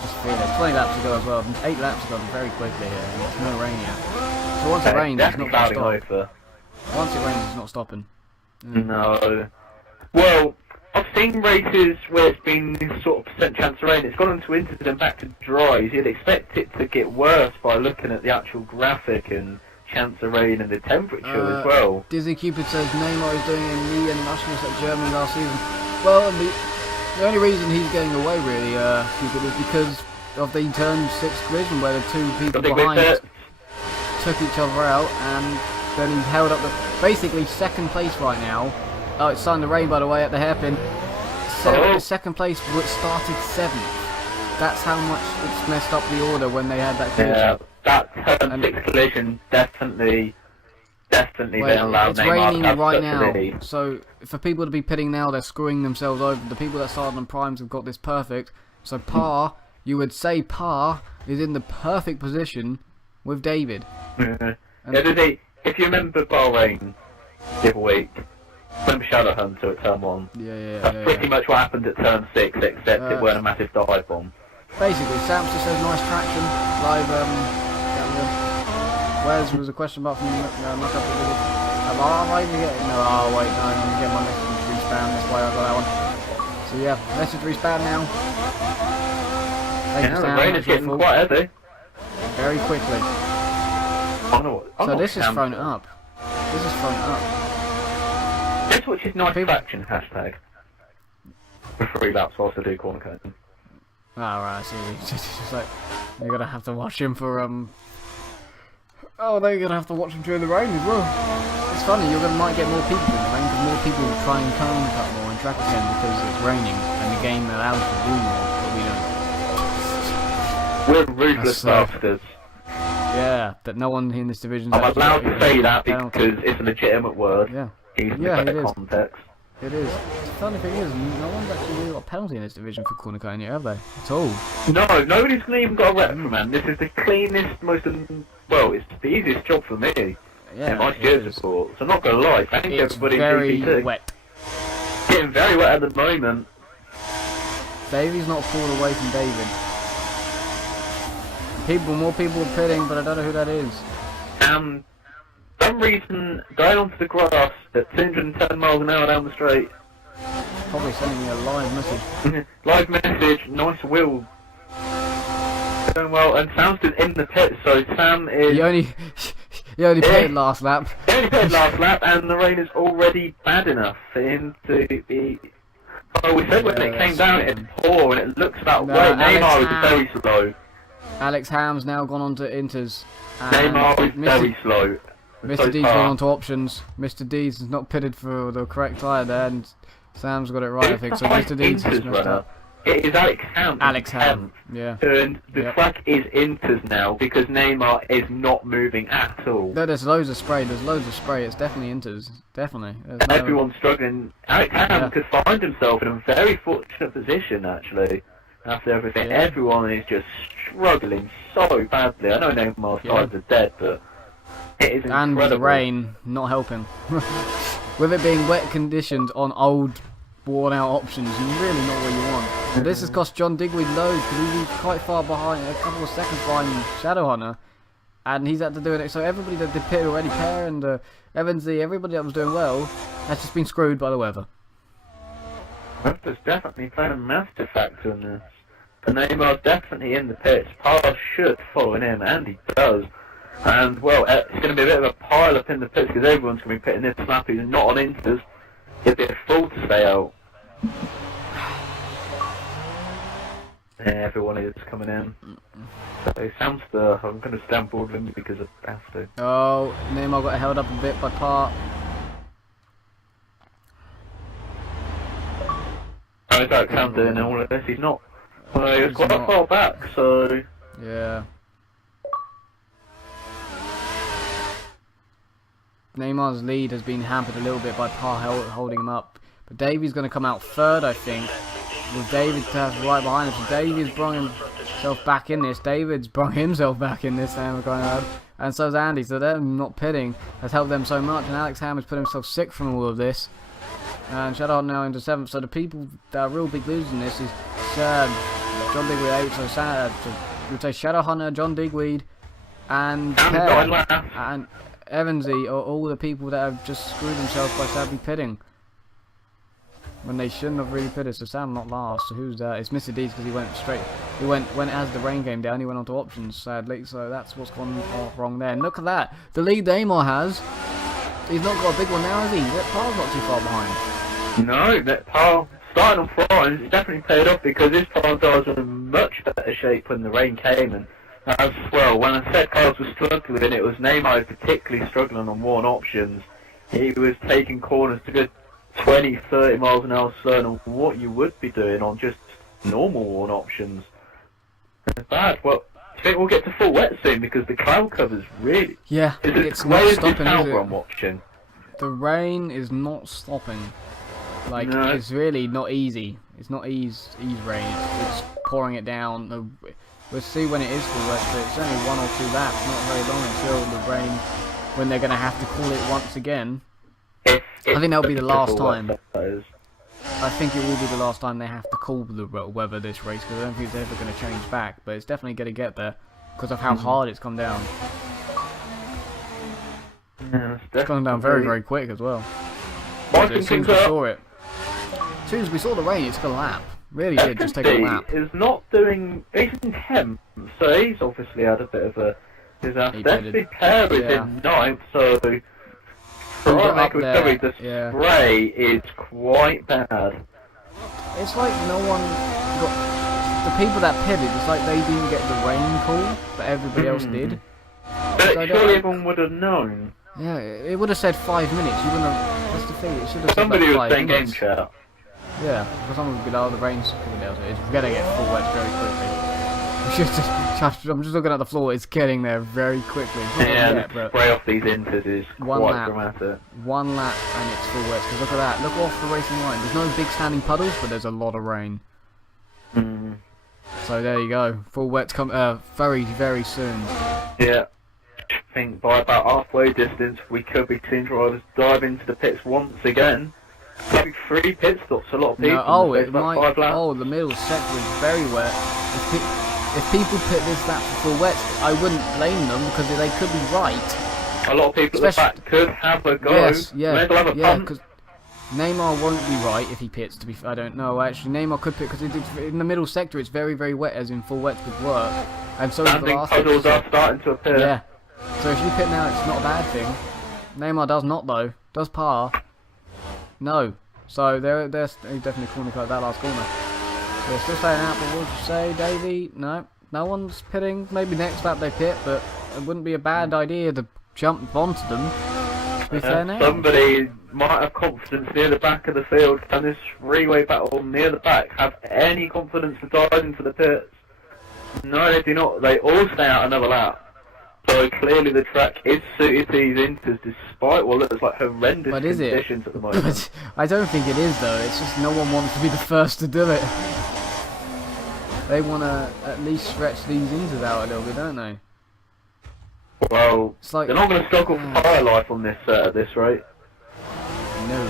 Just feel it. 20 laps to go as well. 8 laps to go very quickly here, and it's no rain yet. So once it rains, it's not going to stop. Once it rains, it's not stopping. No. Well, I've seen races where it's been this sort of percent chance of rain. It's gone into winters and back to dries. You'd expect it to get worse by looking at the actual graphic and chance of rain and the temperature as well. Dizzy Cupid says Neymar is doing a knee and nationals at Germany last season. Well, the only reason he's getting away really, Cupid, is because of the turn 6 collision where the two took each other out, and then he held up the basically second place right now. Oh, it's starting to rain, by the way, at the hairpin. Second place started 7th. That's how much it's messed up the order when they had that collision. Yeah, that turn 6 collision definitely been allowed it's Neymar raining to have right such now, a lead. so for people to be pitting now, they're screwing themselves over. The people that started on primes have got this perfect. So Parr, you would say Parr is in the perfect position with David. Yeah, if you remember Bahrain the other week, remember Shadow Hunter at turn 1? That's pretty much what happened at turn 6, except it weren't a massive dive bomb. Basically, Samps just says nice traction, live, Where's was a question mark from Knock Up the Video. Am I even getting... No, oh wait, no, I'm going to get my message respam, that's why I got that one. So yeah, message respam now. Thank you, The Sam, rain is getting quite heavy. very quickly. So this is thrown up. This is thrown up. This which is nice traction, hashtag. For 3 laps whilst I do corner cutting. Oh right, I see. It's just like, you're going to have to watch him for, Oh, they're going to have to watch him during the rain as well. It's funny, might get more people in the rain because more people try and cone cut more and track again because it's raining and the game allows us to do more, but we don't. We're ruthless bastards. Yeah, that no one in this division. I'm allowed to say that because it's a legitimate word. Yeah. Even Yeah, in it is. context. It is. The funny thing is, no one's actually really got a penalty in this division for corner cutting yet, have they? At all. No, nobody's even got a reprimand. This is the cleanest, well, it's the easiest job for me. Yeah, my gears report. So I'm not gonna lie, thank it's everybody very in GP2. wet. Getting very wet at the moment. Davey's not pulled away from David. More people are pitting, but I don't know who that is. For some reason, going onto the grass at 210 miles an hour down the straight. Probably sending me a live message. Live message, nice wheel. Doing well, and Sam's in the pit, so Sam is... He only pitted last lap. He only pitted last lap, and the rain is already bad enough for him to be... Oh, we said when it came down it'd pour, and it looks that way. Neymar is very slow. Alex Ham's now gone on to Inters. Neymar is very slow. Mr. D's gone on to options. Mr. D's has not pitted for the correct tyre there, and Sam's got it right, I think. So Mr. D's has messed up. It is Alex Ham. Yeah. And the track is Inters now because Neymar is not moving at all. No, there's loads of spray. It's definitely Inters. Definitely. Everyone's struggling. Alex Ham could find himself in a very fortunate position, actually. After everything, everyone is just struggling so badly. I know Neymar's sides are dead, but it is incredible. And with the rain not helping. With it being wet conditions on old, worn-out options, really not what you want. And this has cost John Digweed loads because he was quite far behind, a couple of seconds behind Shadowhunter, and he's had to do it. So everybody that did pit already, Pear and Evansy, everybody that was doing well, has just been screwed by the weather. Weather's definitely playing a massive factor in this. And Neymar's definitely in the pits. Parr should follow him, and he does. And, well, it's going to be a bit of a pile-up in the pits because everyone's going to be pitting this lap who's not on Inters. It'd be a fool to stay out. Yeah, everyone is coming in. So, Samster, I'm going to stand board with him because I have to. Oh, Neymar got held up a bit by Parr. How is that Cam doing in all of this? He's not. Well, he was quite far back, so... Yeah. Neymar's lead has been hampered a little bit by Parr holding him up. But Davy's going to come out third, I think. With David right behind him. So Davy's brought himself back in this. David's brought himself back in this. And so's Andy. So them not pitting has helped them so much. And Alex Ham has put himself sick from all of this. And Shadowhunter now into 7th. So the people that are real big losers in this is John Digweed 8. So sad. So we'd say Shadowhunter, John Digweed, and Pear, and Evansy are all the people that have just screwed themselves by sadly pitting when they shouldn't have really pitted. So Sam not last. So who's that? It's Mr. Deeds because he went straight. He went when as the rain came down. He went on to options sadly. So that's what's gone wrong there. And look at that. The lead Neymar has. He's not got a big one now, has he? That Parr's not too far behind. No, that Parr starting on primes, it's definitely paid off because his prime tires were in much better shape when the rain came, and As well, when I said Carlos was struggling, it was Neymar who was particularly struggling on worn options. He was taking corners to good 20, 30 miles an hour slower than what you would be doing on just normal worn options. It's bad. Well, I think we'll get to full wet soon because the cloud cover's really... Yeah, Is it it's not stopping, is I'm it? watching? The rain is not stopping. Like, No. it's really not easy. It's not ease rain. It's pouring it down. We'll see when it is full wet, but it's only 1 or 2 laps. Not very long until the rain, when they're going to have to call it once again. I think that'll be the last time. I think it will be the last time they have to call the weather this race, because I don't think it's ever going to change back. But it's definitely going to get there because of how hard it's come down. Yeah, It's gone down very, very quick as well. As soon as we saw it, as soon as we saw the rain, it took a lap. Really did just take a lap. Is not doing. He's in 10th, so he's obviously had a bit of a disaster. Definitely Pair is in 9th, so for got our up recovery, there, the spray is quite bad. It's like no one got the people that pitted. It's like they didn't get the rain call, but everybody else did. But surely everyone would have known. Yeah, it would have said 5 minutes. You wouldn't have. That's the thing. It should have said Somebody like was 5 saying game minutes. chat. Yeah, because someone would be like, oh, the rain's coming down, so it's gonna get full wet very quickly. We should just, I'm just looking at the floor, it's getting there very quickly. Yeah, yet, the but spray off these inters is one quite lap. dramatic. 1 lap and it's full wet, because look at that, look off the racing line. There's no big standing puddles, but there's a lot of rain. Mm. So there you go, full wet's come very, very soon. Yeah. I think by about halfway distance we could be seeing drivers dive into the pits once again. Maybe 3 pit stops, a lot of people. No, in the space of about 5 laps. the middle sector is very wet. If people put this lap for full wet, I wouldn't blame them because they could be right. A lot of people at the back could have a go. Yes, yeah, Maybe they'll have a punt. because Neymar won't be right if he pits. I don't know. Actually, Neymar could pit because in the middle sector it's very, very wet, as in full wet would work. And so is the Standing last puddles sector. are starting to appear. Yeah. So if you pit now, it's not a bad thing. Neymar does not though. Does par? No. So they're definitely corner cut that last corner. So they're still staying out, but what would you say, Davey? No one's pitting. Maybe next lap they pit, but it wouldn't be a bad idea to jump onto them. To be fair now. Somebody might have confidence near the back of the field. Can this three-way battle near the back have any confidence to dive into the pits? No, they do not. They all stay out another lap. So clearly the track is suited to these inters despite what looks like horrendous conditions at the moment. But I don't think it is though, it's just no one wants to be the first to do it. They want to at least stretch these inters out a little bit, don't they? Well, It's like, they're not going to struggle for fire life on this at this rate. no,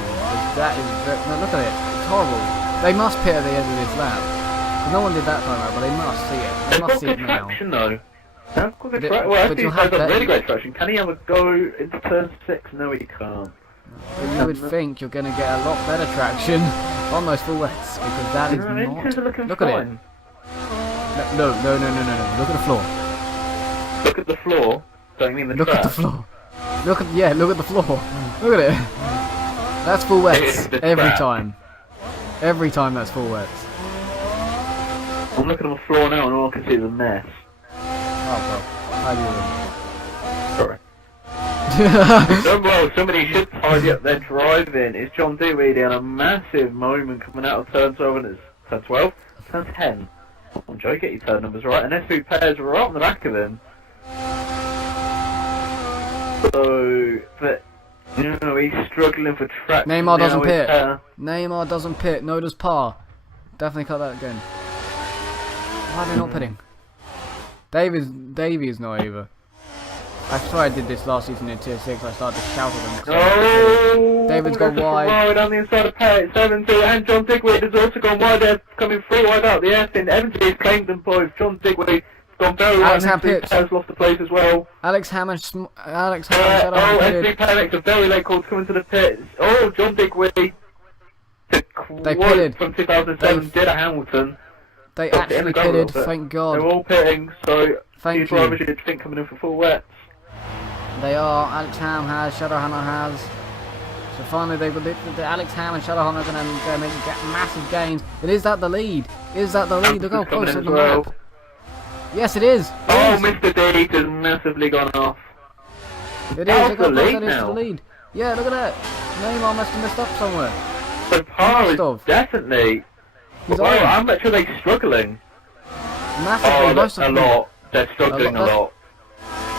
that is no, look at it, it's horrible. They must pit at the end of this lap. No one did that time out, but they must see it. They They've must got see it good now. traction though. Well, but you'll have got that- really great traction. Can he ever go into turn 6? No, he can't. But you would think you're going to get a lot better traction on those full wets, because that is Inters are not... looking Look at it. fine. No. Look at the floor. Look at the floor. Don't you mean the Look track? at the floor. Look at the floor. Look at it. That's full wets The every track. time. Every time that's full wets. I'm looking at the floor now and all I can see is a mess. Oh well. Sorry. Somebody should tidy up their driving. It's John Dewey on a massive moment coming out of turn 12 and it's turn 12? Turn 10. I'm Joe, get your turn numbers right. And S3 pairs right on the back of him. So, but, you know, he's struggling for traction. Neymar doesn't now. pit. It's, Neymar doesn't pit. No does par. Definitely cut that again. Why are they not pitting? Davey is not either. I swear I did this last season in Tier 6. I started to shout at them. Oh, David's gone that's a wide. Ferrari down the inside of Perry, 7-2, and John Digweed has also gone wide. They're coming through wide out the airfin. Evans claimed them both. John Digweed has gone very wide. Alex Ham pits. Has lost the place as well. Alex Hammond, Oh, pitted. S3 makes a very late call to come into the pits. Oh, John Digweed, the They quote pitted. from 2007, did a Hamilton. They Got to actually go a little pitted, bit. thank They're God. all pitting, so Thank these drivers you. you'd think coming in for full wets. They are. Alex Ham has, Shadowhunter has. So finally, the Alex Ham and Shadowhunter are going to make massive gains. But is that the lead? Is that the lead? Look how Hamilton's coming close in on as the well. map. Yes, it is. Oh, Mr. Deeds has massively gone off. It is. How's Look how the close lead that is to now? the lead. Yeah, look at that. Neymar must have messed up somewhere. So Parr Must is have. definitely... He's Oh, on. how much are they struggling? Massively. Oh, Most a of them. lot. They're struggling a lot. lot.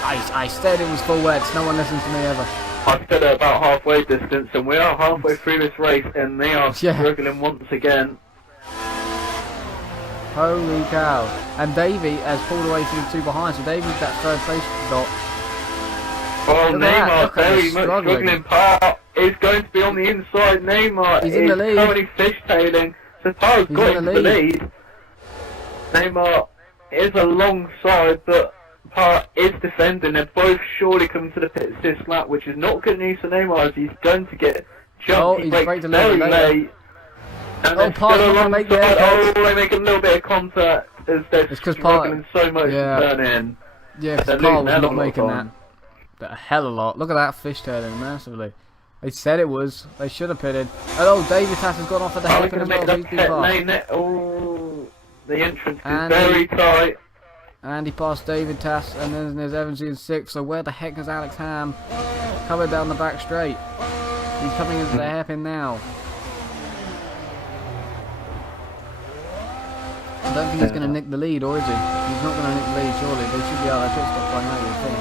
I said it was full wets. No one listens to me ever. I said at about halfway distance, and we are halfway through this race, and they are Yeah. struggling once again. Holy cow. And Davey has pulled away from the two behind, so Davey's that third place dot. Oh, Look at that, Neymar look at him very much struggling. struggling. Parr is going to be on the inside. Neymar He's is in the lead. currently fishtailing. So Parr's He's got in the into the lead. Neymar is alongside, but Parr is defending. They're both surely coming to the pits this lap, which is not good news for Neymar as he's going to get jumped. Oh, he he's braked braked a very little bit later. late. And Oh, they're Parr's still not gonna make the alongside. apex. Oh, they make a little bit of contact as they're It's 'cause Parr- struggling so much yeah. to turn in. Yeah, They're because Carl losing a was hell of not a lot of making that. time. But a hell of a lot. Look at that fishtailing massively. They said it was. They should have pitted. Oh, David Tass has gone off at the Oh, we're hairpin going as to well. make So he's that been pit fast. lane. Oh, the entrance is And very tight. And he passed David Tass, and then there's Evans in 6th. So where the heck is Alex Ham? Coming down the back straight. He's coming into the hairpin now. I don't think he's going to nick the lead, or is he? He's not going to nick the lead, surely. They should be out of their pit stop by now, you think.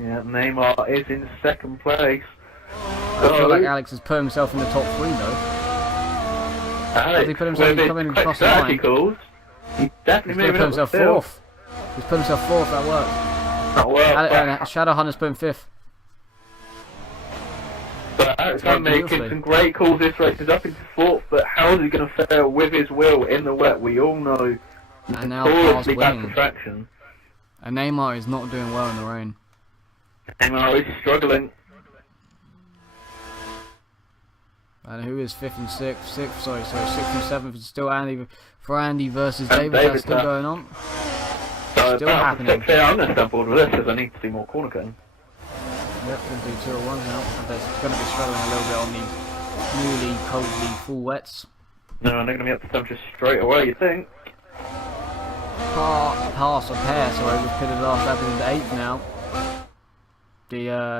Yeah, Neymar is in second place. I feel like Alex has put himself in the top 3 though. Alex, he put himself- with he's his coming quick across the line. strategy calls, he's He's definitely put moving up himself the field. 4th. He's put himself 4th, that worked. That worked, Shadowhunter's put him 5th. but Alex worked is making beautifully. some great calls. This race is up into 4th, but how is he going to fare with his wheel in the wet? We all know And now Parr's notoriously bad winning. for traction. And Neymar is not doing well in the rain. Neymar is struggling. And who is 5th and 6th? 6th, sorry, 6th and 7th is still Andy versus And David. David That's still Tass. going on. So Still about happening. to I'm going to step forward with this because I need to do more corner cutting. Yep, going to do 2 or 1 now. And they're going to be struggling a little bit on these newly coldly full wets. No, they're going to be up to temperature straight away, you think? Pair, sorry, was pitted last lap into 8th now.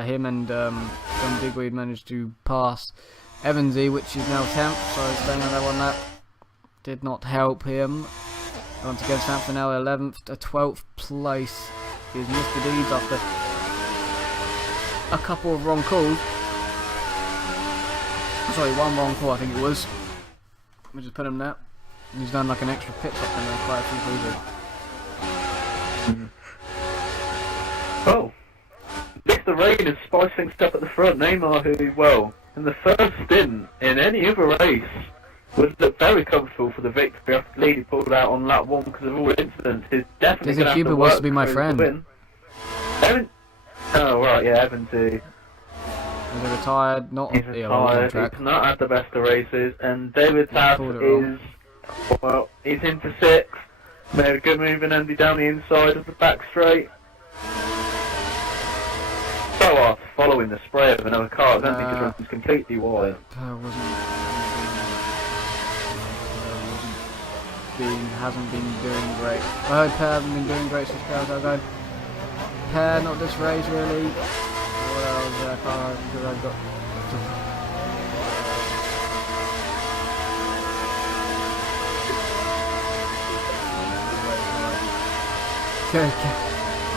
Him and John Digweed managed to pass Evansy, which is now 10th, so staying on that one lap did not help him. Once again, Samson now 11th, a 12th place is Mr. Deeds after a couple of wrong calls. Sorry, one wrong call I think it was. We just put him there. He's done like an extra pit stop and quite a few cruisers. Oh. Mr. Rain has spiced things up at the front. Neymar, who, well, in the first stint in any other race, would look very comfortable for the victory after the lead he pulled out on lap 1 because of all incidents. He's definitely Dizzy going to have Cupid to wants work to be my for his friend. win. Oh, right, yeah, Evan too. He's retired, not He's yeah, well, on retired, track. he's not had the best of races, and David Tass pulled it wrong. is, well, he's into 6th. Made a good move and Andy down the inside of the back straight. So hard to follow in the spray of another car. I don't think his runs completely wide. Hasn't been doing great. I heard Per hasn't been doing great since Cars go. Per, not this race really. What else? Because I've got.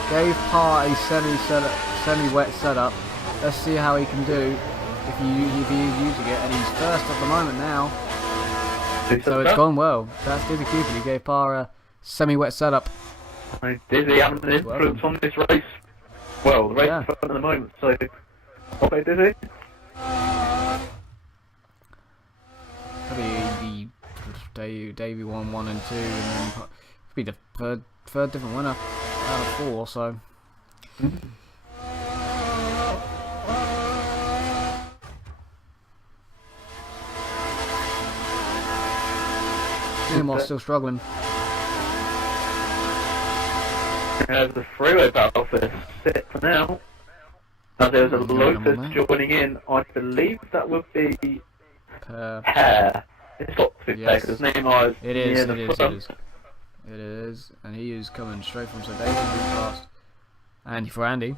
Gave Parr a semi-wet setup. Let's see how he can do if he is using it, and he's first at the moment now. So it's gone well. That's Dizzy Cupid. He gave Parr a semi-wet setup. Dizzy having an influence on this race. Well, the race is fun at the moment, so okay, Dizzy. Probably the Davey won 1 and 2, and then could be the third different winner out of 4. So. Neymar still struggling. The freeway battle for 6th now. There's a Lotus joining in. I believe that would be Per. Hair. It's got to be Yes. because Neymar is It is. near It the is. front. It is. It is, and he is coming straight from Sir David past Andy for Andy.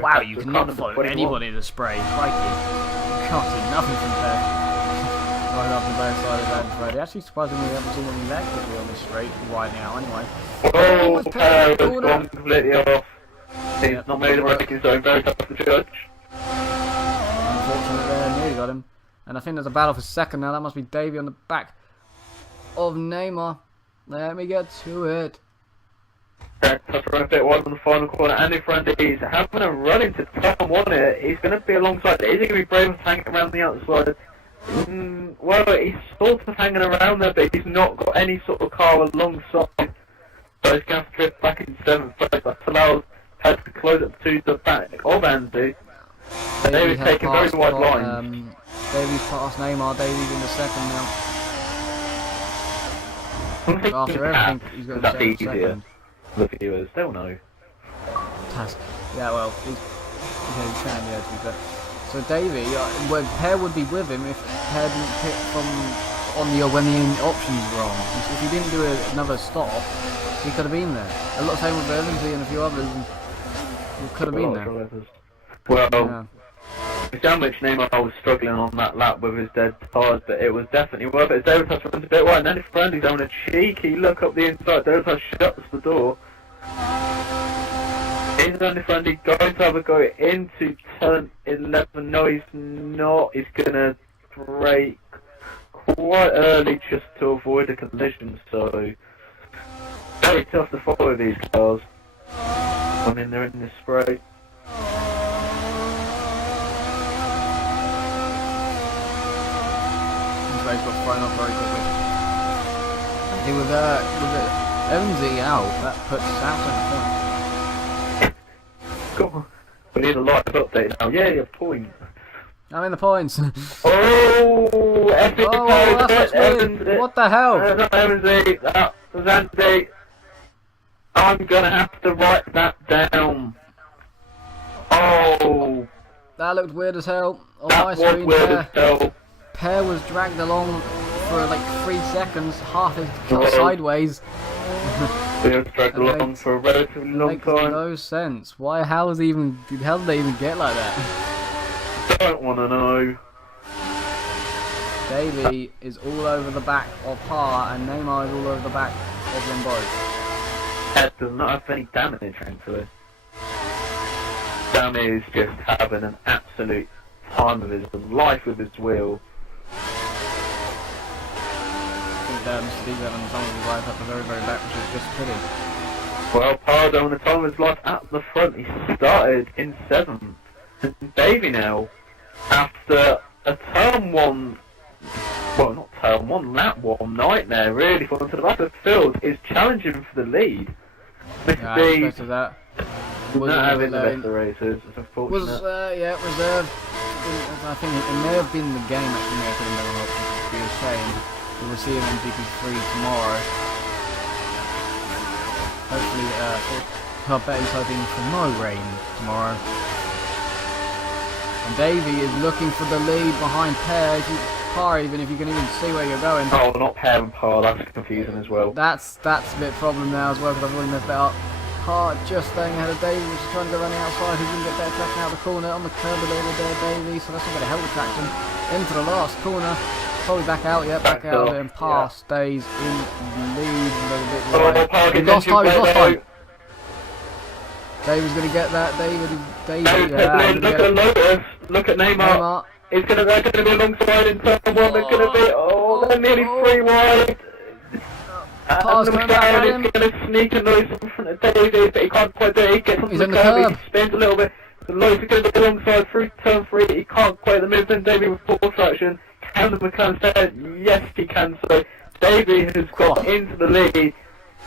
Wow, you cannot follow anybody in the spray. Crikey. You can't see nothing from there. Right up the back side of Andy Freddy. Actually, surprisingly, we haven't seen any lag quickly on this straight right now, anyway. Oh, Perez has gone completely off. He's Yep. not made a braking zone, very tough to judge. Unfortunately, there, nearly got him. And I think there's a battle for second now. That must be Davey on the back of Neymar. Let me get to it. Touch around a bit wide on the final corner. Andy Frandy's having a run into Tom on it. He's going to be alongside. Is he going to be brave enough to hang around the outside? Well, he's sort of hanging around there, but he's not got any sort of car alongside. So he's going to have to drift back in 7th place. That allows Pez to close up to the back of Andy. Davy's taking very wide lines. Davy's past Neymar. Davy's in the second now. After everything, he's got that's to easier. second. The viewers, they'll know. Yeah, well, you can, yeah, to be fair. So Davey, well, Pear would be with him if Pear didn't pick from when the options were on. If he didn't do another stop, he could have been there. A lot of same with Evansy and a few others, and he could have been there. Well, Yeah. how much Neymar was struggling on that lap with his dead tires, but it was definitely worth it. As David Huss runs a bit wide, and then his friend is having a cheeky look up the inside. David Huss shuts the door. Is Andy Friendly going to have a go into turn 11? No, he's not. He's going to brake quite early just to avoid a collision, so very tough to follow these cars when they're in the spray. He's got thrown up very quickly. He with Evansy out, that puts South in the point. Come on. We need a live update now. Yeah, a point. I'm in the points. Oh, epic Oh, that's weird. What the hell? Not Evansy, that was Andy. I'm gonna have to write that down. Oh, That looked weird as hell. On that my was screen, weird as hell. Pear was dragged along for like 3 seconds, half his Oh. sideways. We have dragged That along makes- for a relatively long Makes time. no sense. Why? How did they even get like that? Don't wanna know. Davey is all over the back of Par, and Neymar is all over the back of them both. Ed does not have any damage, thankfully. Sam is just having an absolute time of his life with his wheel. Mr. D7 and some of his life at the very, very back, which is just pity. Well, Pardo on the time of his life at the front, he started in 7th. And Davey now, after a turn 1, well not turn 1, lap 1 nightmare really, for to the back of the field, is challenging for the lead. Yeah, Mr. I D expected that. not having the best of races, it's unfortunate. Was, yeah, reserved. I think it may have been the game actually may have been better off, which would be a shame. We'll see him in GP3 tomorrow. Hopefully, I bet he's hoping for no rain tomorrow. And Davey is looking for the lead behind Par, even if you can even see where you're going. Oh, not Pear and Par, that's confusing as well. That's a bit problem now as well, because I've already messed that up. Par just staying ahead of Davey, which is trying to go around the outside. He didn't get that traction out of the corner on the curb a little bit there, Davey, so that's not going to help the traction. Into the last corner. Probably back out, yeah, back out there, and Par stays in the lead a little bit. Oh, Par He's gets lost time, he's lost time. into David's going to get that, Davey, look at Lotus, look at Neymar. It's they're going to be alongside in turn 1, they're going to be, they're nearly 3 wide. Par's And the going back at McLaren him. is going to sneak a Lotus in front of Davey, but he can't quite do it, he gets on He's the on the curb, curb. he spins a little bit. The Lotus is going to be alongside through turn 3, he can't quite the move, then Davey with full traction. Can the McLaren stay? Yes, he can. So Davey has got into the lead,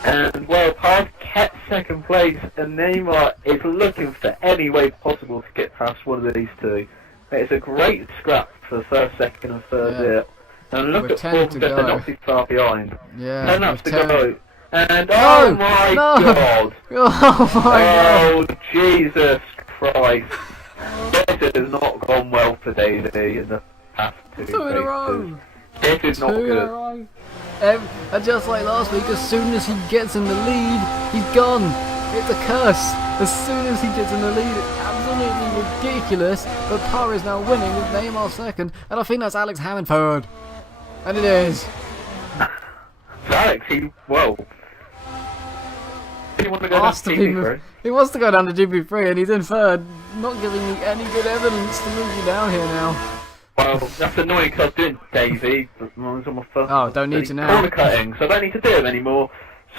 and well, Par's kept 2nd place, and Neymar is looking for any way possible to get past one of these two. It's a great scrap for the 1st, 2nd, and 3rd here. And look With at 10 4th to and 5th, they're go. not too far behind. Yeah, 10 laps with to 10. go. And No! oh my No! god! Oh my god! Oh Jesus Christ! This has not gone well for Davey in the past 2 2 in a row! races. This is not 2 in a good. row! And just like last week, as soon as he gets in the lead, he's gone. It's a curse. As soon as he gets in the lead, it's absolutely ridiculous. But Parr is now winning with Neymar second, and I think that's Alex Hammond third. And it is. So Alex, he want to go down to GP3? He wants to go down to GP3, and he's in third, not giving me any good evidence to move you down here now. Well, that's annoying because I was doing Davey, but mine was on my phone. Oh, don't need to now. Corner cutting, so I don't need to do them anymore.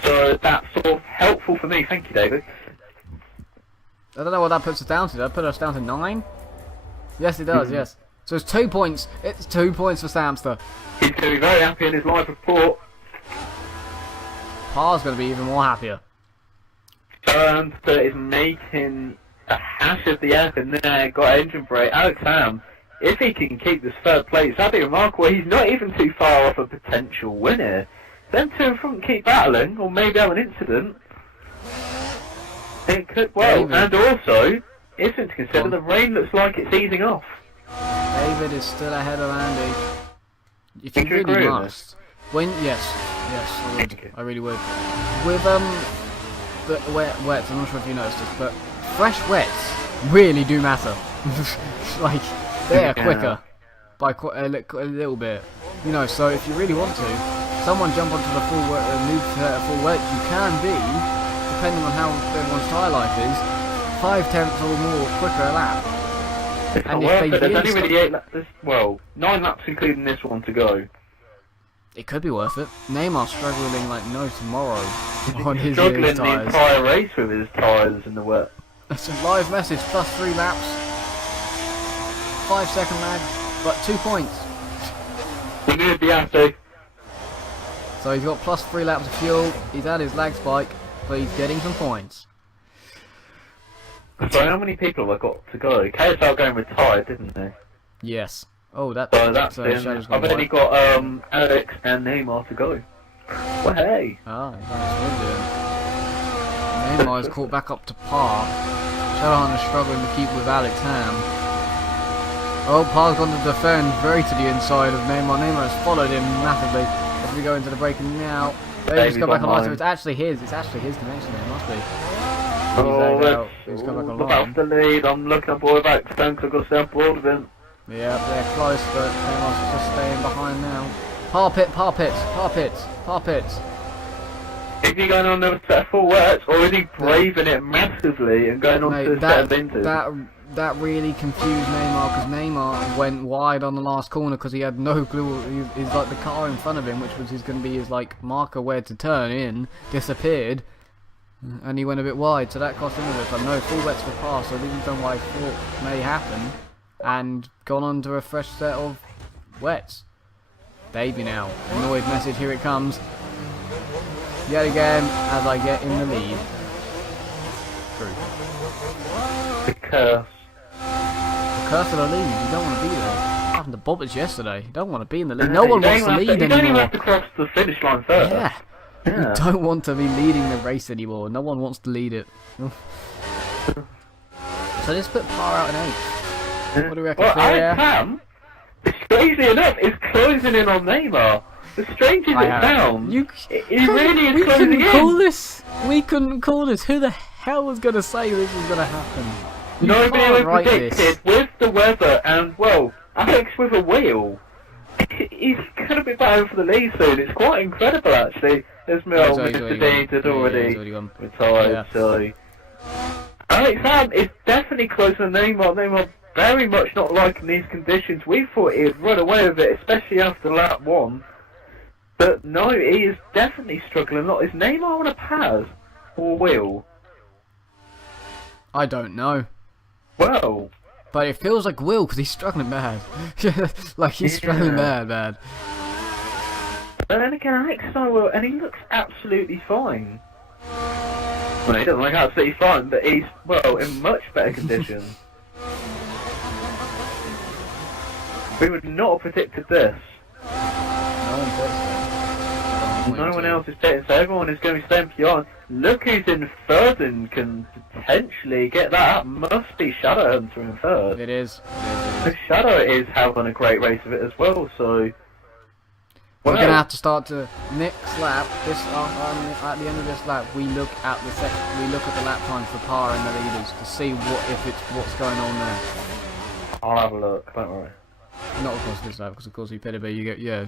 So that's sort of helpful for me. Thank you, David. I don't know what that puts us down to. That put us down to 9? Yes, it does, yes. So it's 2 points. It's 2 points for Samster. He's going to be very happy in his live report. Parr's going to be even more happier. Samster is making a hash of the F in there. Got engine brake. Alex Ham, if he can keep this third place, that'd be remarkable. He's not even too far off a potential winner. Them two in front keep battling, or maybe have an incident. It could well, David. and also, isn't to consider the rain looks like it's easing off. David is still ahead of Andy. If you Would you agree really with must. When yes, I would. Okay. I really would. With the wets, I'm not sure if you noticed this, but fresh wets really do matter. Like they are quicker by quite a little bit. You know, so if you really want to, someone jump onto the full full wet. You can be, depending on how everyone's tyre life is, 5/10 or more quicker a lap. It's And not if worth they it. There's really only really 8 laps. Well, 9 laps including this one to go. It could be worth it. Neymar's struggling like no tomorrow on his Struggling the tyres. entire race with his tyres in the wet. That's a live message, plus 3 laps. 5-second lag, but 2 points. He knew the happy. So he's got plus 3 laps of fuel, he's had his lag spike, but he's getting some points. So how many people have I got to go? KSL going retired, didn't they? Yes. Oh, that's So that's Shadow's I've gone only white. got Alex and Neymar to go. Well, hey. Ah, that's Neymar is caught back up to par. Shadowhunter is struggling to keep with Alex Ham. Oh, Parr's gone to defend very to the inside of Neymar. Neymar has followed him massively. As we go into the braking now, they just go back online. So it's actually his. It's actually his connection. It must be. Oh, He's come back that's online. the lead. I'm looking up all back because I've got to stay on board with him. Yeah, they're close, but Neymar's just staying behind now. Par pits. Is he going on another set of full works, or is he braving it massively and going on to a set of vintage? That really confused Neymar, because Neymar went wide on the last corner because he had no clue. He's like the car in front of him, which was going to be his like marker where to turn in, disappeared, and he went a bit wide. So that cost him a bit. But no, full wets for par. So this is done what I thought may happen, and gone on to a fresh set of wets. Baby now, annoyed message. Here it comes. Yet again, as I get in the lead. True. The curse. The curse of the lead. You don't want to be there. Happened to Bobbers yesterday. You don't want to be in the lead. No one wants to lead You don't even anymore. have to cross the finish line first. Yeah. You don't want to be leading the race anymore. No one wants to lead it. So let's put Parr out in 8th. What do we reckon? Well, Claire? Alex Ham, strangely enough, is closing in on Neymar. As strange as it sounds, he really is closing in. We couldn't call this. Who the hell was going to say this was going to happen? Nobody can't ever write predicted this. with the weather and, well, Alex with a wheel. He's going to be battling for the lead soon. It's quite incredible, actually. As Mel, Mr. Deeds had already retired, so... Alex Ham is definitely closer than Neymar. Neymar very much not liking these conditions. We thought he'd run away with it, especially after lap 1. But no, he is definitely struggling a lot. Is Neymar on a pad or wheel? I don't know. Well, But it feels like Will, because he's struggling bad. Like, he's struggling bad. but then again, Alex will, and he looks absolutely fine. Well, he doesn't look absolutely fine, but he's, well, in much better condition. We would not have predicted this. No one else is betting, so everyone is going to be staying beyond. Look who's in third and can potentially get that. Must be Shadowhunter in third. It is. So Shadow is having a great race of it as well, so... We're Well, gonna have to start to next lap. At the end of this lap, we look at the lap times for Par and the leaders to see what's going on there. I'll have a look. Don't worry. Not of course this lap, because of course he pitted, but you get yeah.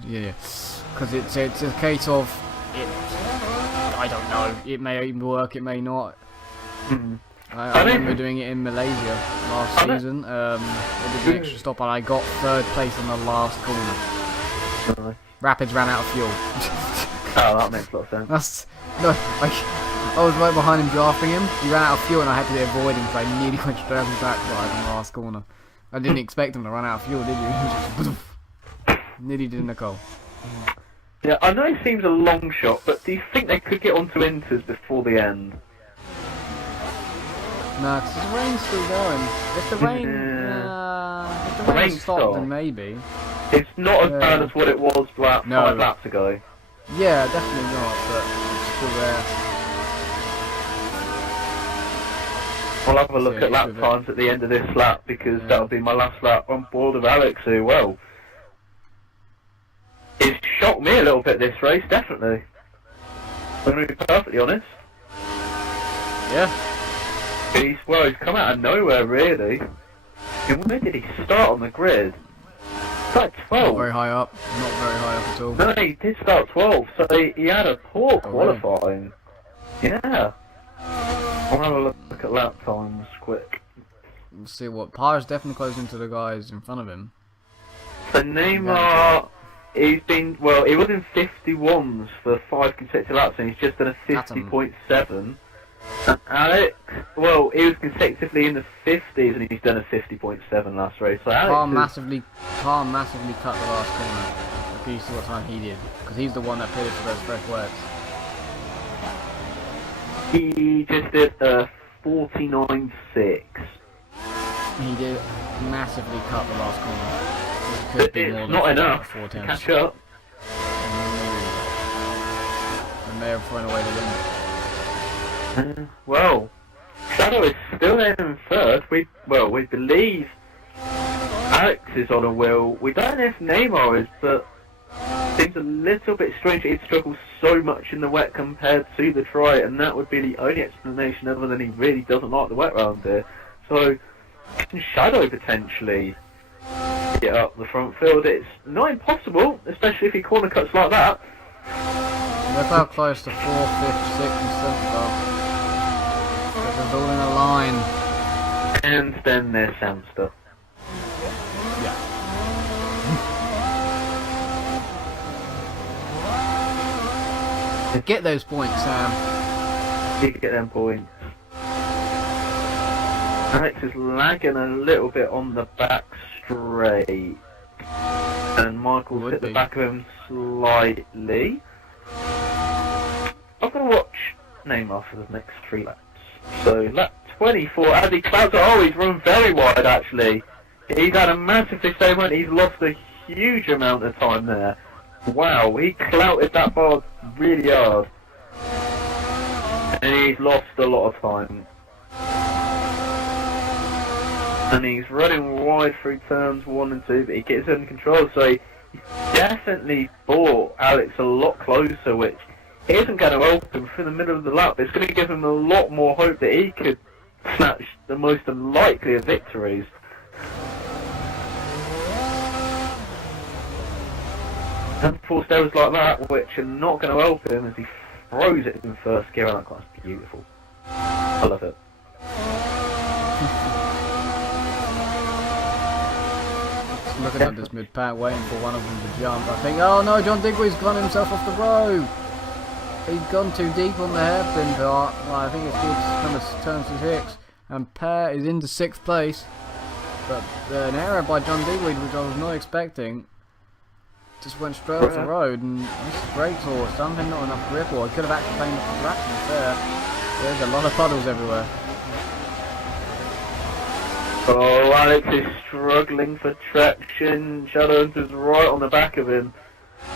Because it's a case of I don't know. It may even work. It may not. I remember doing it in Malaysia last season. I did an extra stop and I got 3rd place in the last corner. Rapids ran out of fuel. Oh, that makes a lot of sense. I was right behind him drafting him. He ran out of fuel and I had to avoid him because I nearly went straight on the backside in the last corner. I didn't expect him to run out of fuel, did you? Nearly did Nicole. Yeah, I know it seems a long shot, but do you think they could get onto Inters before the end? No, because the rain's still going. If the rain stopped, then maybe. It's not as bad as what it was like 5 laps ago. Yeah, definitely not, but it's still there. I'll have a look at lap times at the end of this lap, because that'll be my last lap on board of Alex, who, well, it's shocked me a little bit this race, definitely. I'm going to be perfectly honest. Yeah. He's come out of nowhere, really. And where did he start on the grid? Like 12. Not very high up. Not very high up at all. No, he did start 12, so he had a poor qualifying. Really? Yeah. I'll have a look at lap times quick. Let's see what. Par's definitely closing to the guys in front of him. So Neymar, he was in 51s for 5 consecutive laps, and he's just done a 50.7. And Alex, he was consecutively in the 50s, and he's done a 50.7 last race. So Par massively cut the last corner. If you see what time he did, because he's the one that pitted for those fresh wets. He just did a 49.6. He did massively cut the last corner. It could be It's more than not enough 4 to tenths. catch up. And may have thrown away the win. Shadow is still in 3rd. We believe Alex is on a wheel. We don't know if Neymar is, but seems a little bit strange he'd struggle so much in the wet compared to the dry, and that would be the only explanation other than he really doesn't like the wet round here. So, can Shadow potentially get up the front field? It's not impossible, especially if he corner cuts like that. Look how close to 4th, 5th, 6th and 7th are. They're all in a line. And then there's Samster. Yeah. Get those points, Sam. You get them points. Alex is lagging a little bit on the back straight. And Michael's hit the back of him slightly. I'm going to watch Neymar for the next 3 laps. So, lap 24, as he clouds it, he's run very wide actually. He's had a massive disablement, he's lost a huge amount of time there. Wow, he clouted that bar really hard. And he's lost a lot of time. And he's running wide through turns 1 and 2, but he gets it under control, so he definitely brought Alex a lot closer, which isn't going to help him through the middle of the lap. It's going to give him a lot more hope that he could snatch the most unlikely of victories. And forced errors like that, which are not going to help him as he throws it in 1st gear, and that class is beautiful. I love it. Looking at this mid-pack, waiting for one of them to jump. I think, oh no, John Digweed's gone himself off the road. He's gone too deep on the hairpin part. Well, I think it's turn to 6. And Per is into 6th place. But an error by John Digweed, which I was not expecting. Just went straight off the road, and this brakes or something, not enough grip, or he could have actually claimed the traction there. There's a lot of puddles everywhere. Oh, Alex is struggling for traction. Shadow is right on the back of him.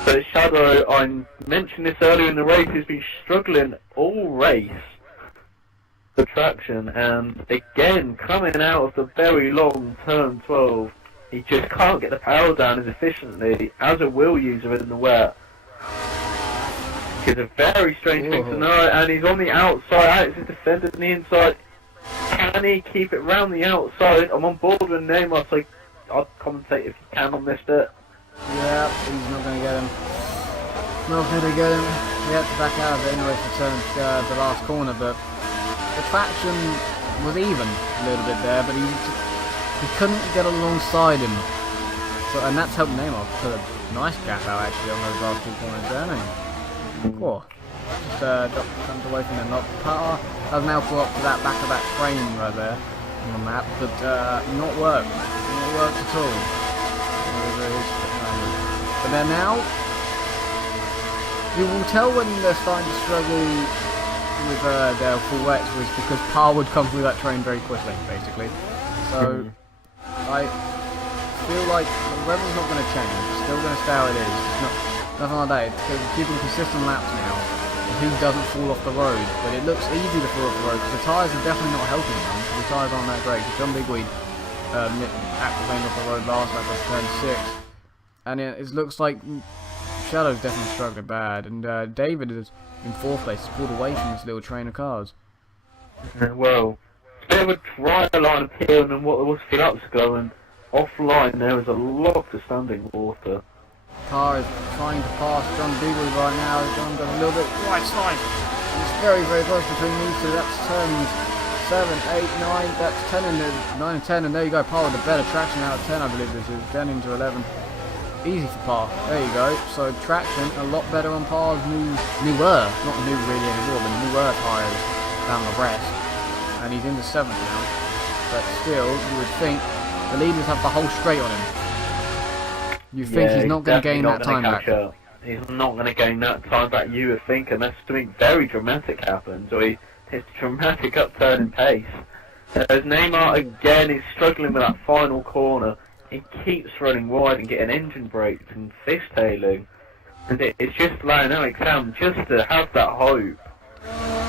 So Shadow, I mentioned this earlier in the race, has been struggling all race for traction, and again, coming out of the very long turn 12, he just can't get the power down as efficiently as a wheel user in the wet. It's a very strange thing to Whoa. know, and he's on the outside. Alex is defending the inside. Can he keep it round the outside? I'm on board with Neymar, so I'll commentate if you can on this bit. Yeah, he's not going to get him. Not going to get him. He had to back out of it anyway to turn the last corner, but the traction was even a little bit there, but he couldn't get alongside him. So, and that's helped Neymar put a nice gap out actually on those last 2 corners there, and cool. Just jumped away from him. Not Power has now caught up to that back of that frame right there on the map, but not worked. Not worked at all. But then now, you will tell when they're starting to struggle with their full wets was because Power would come through that train very quickly, basically. So I feel like the weather's not going to change. It's still going to stay how it is. It's not, nothing like that. It's keeping consistent laps now. Who doesn't fall off the road? But it looks easy to fall off the road because the tyres are definitely not helping them. The tyres aren't that great. John Bigweed activated off the road last lap of turn 6, and it looks like Shadow's definitely struggling bad. And David is in 4th place, he's pulled away from this little train of cars. Well, it's a bit of a drier line of here than what there was a few laps ago, and offline there is a lot of standing water. Car is trying to pass John Bigweed right now. John does a little bit right side. And it's very, very close between these two. That's turns 7, 8, 9. That's 10 and 9 and 10. And there you go. Par with the better traction out of 10, I believe this is. 10 into 11. Easy for Par. There you go. So traction a lot better on Par's newer, not new really anymore, but newer tyres down the rest. And he's into 7th now. But still, you would think the leaders have the whole straight on him. You think he's not going to gain that time back? He's not going to gain that time back, you would think, unless something very dramatic happens, or he hits a dramatic upturn in pace. As Neymar again is struggling with that final corner, he keeps running wide and getting engine brakes and fishtailing. And it's just allowing Alex Sam just to have that hope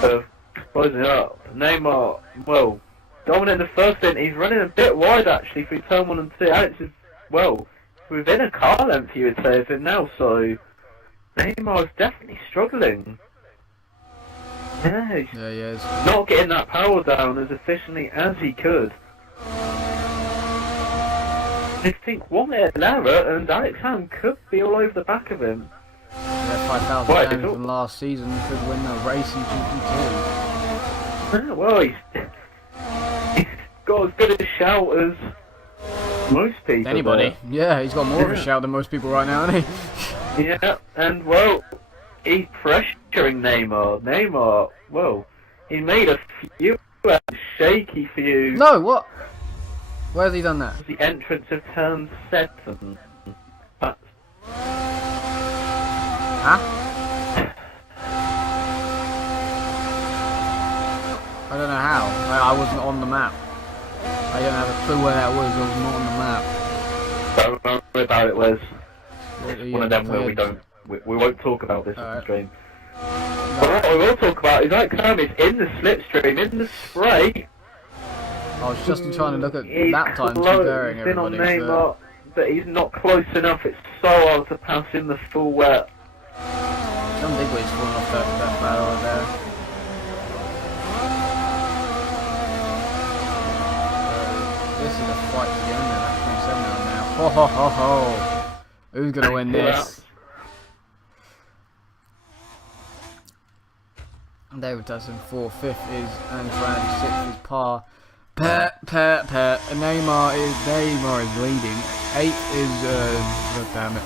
of closing it up. Neymar, well, dominating the first stint, he's running a bit wide actually through turn 1 and 2. Alex is, well, within a car length, you would say, of him now, so Neymar's definitely struggling. Yeah, he's he is. not getting that power down as efficiently as he could. I think one little error and Alex Ham could be all over the back of him. Yeah, 5,000 Right, damage from last season could win the race in GP2. Yeah, well, he's got as good a shout as most people. Anybody? Yeah, he's got more of a shout than most people right now, hasn't he? Yeah, and well, he's pressuring Neymar. Neymar, well, he made a few shaky for you. No, what? Where's he done that? The entrance of turn 7. That's Huh? I don't know how. I wasn't on the map. I don't have a clue where that was. I was not on the map. Don't worry about it, Wes. It's Yeah, one of them where weird. we won't talk about this on the Alright. stream. But what I will talk about is Alex Ham is in the slipstream, in the spray. I was just trying to look at He's lap times close comparing in on everybody. Neymar, but he's not close enough. It's so hard to pass in the full wet. Some big ways falling off that battle right there. This is a fight to the end now. That's 27 now. Ho ho ho ho! Who's gonna win this? David does in 4th, 5th is Antoine, 6th is Par. Neymar is leading. 8th is God damn it.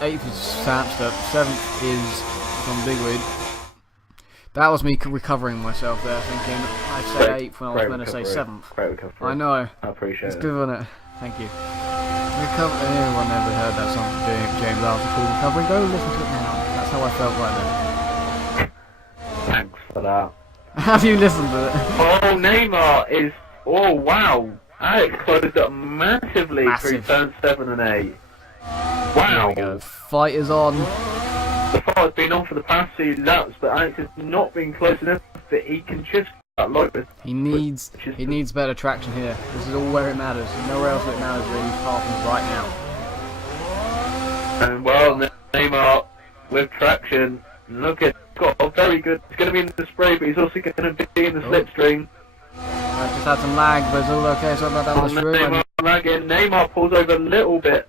8th is Samster. 7th is John Bigweed. That was me recovering myself there, thinking I said 8th when I was meant to say 7th. Great recovery. I know. I appreciate It's it. good, wasn't it? Thank you. Anyone ever heard that song from James Arthur called Recovery? Go listen to it now. That's how I felt right Thanks for that. then. Have you listened to it? Oh, Neymar is... Oh, wow. Alex closed up massively through Massive. turns 7 and 8. There Wow. we go. Fight is on. The fight has been on for the past few laps, but Alex has not been close enough that he can just that low. He needs better traction here. This is all where it matters. Nowhere else it matters really apart from right now. And well, Neymar with traction. Look at, got a very good. He's going to be in the spray, but he's also going to be in the slipstream. I just had some lag, but it's all okay. So I'm not down the Neymar lagging. Neymar pulls over a little bit.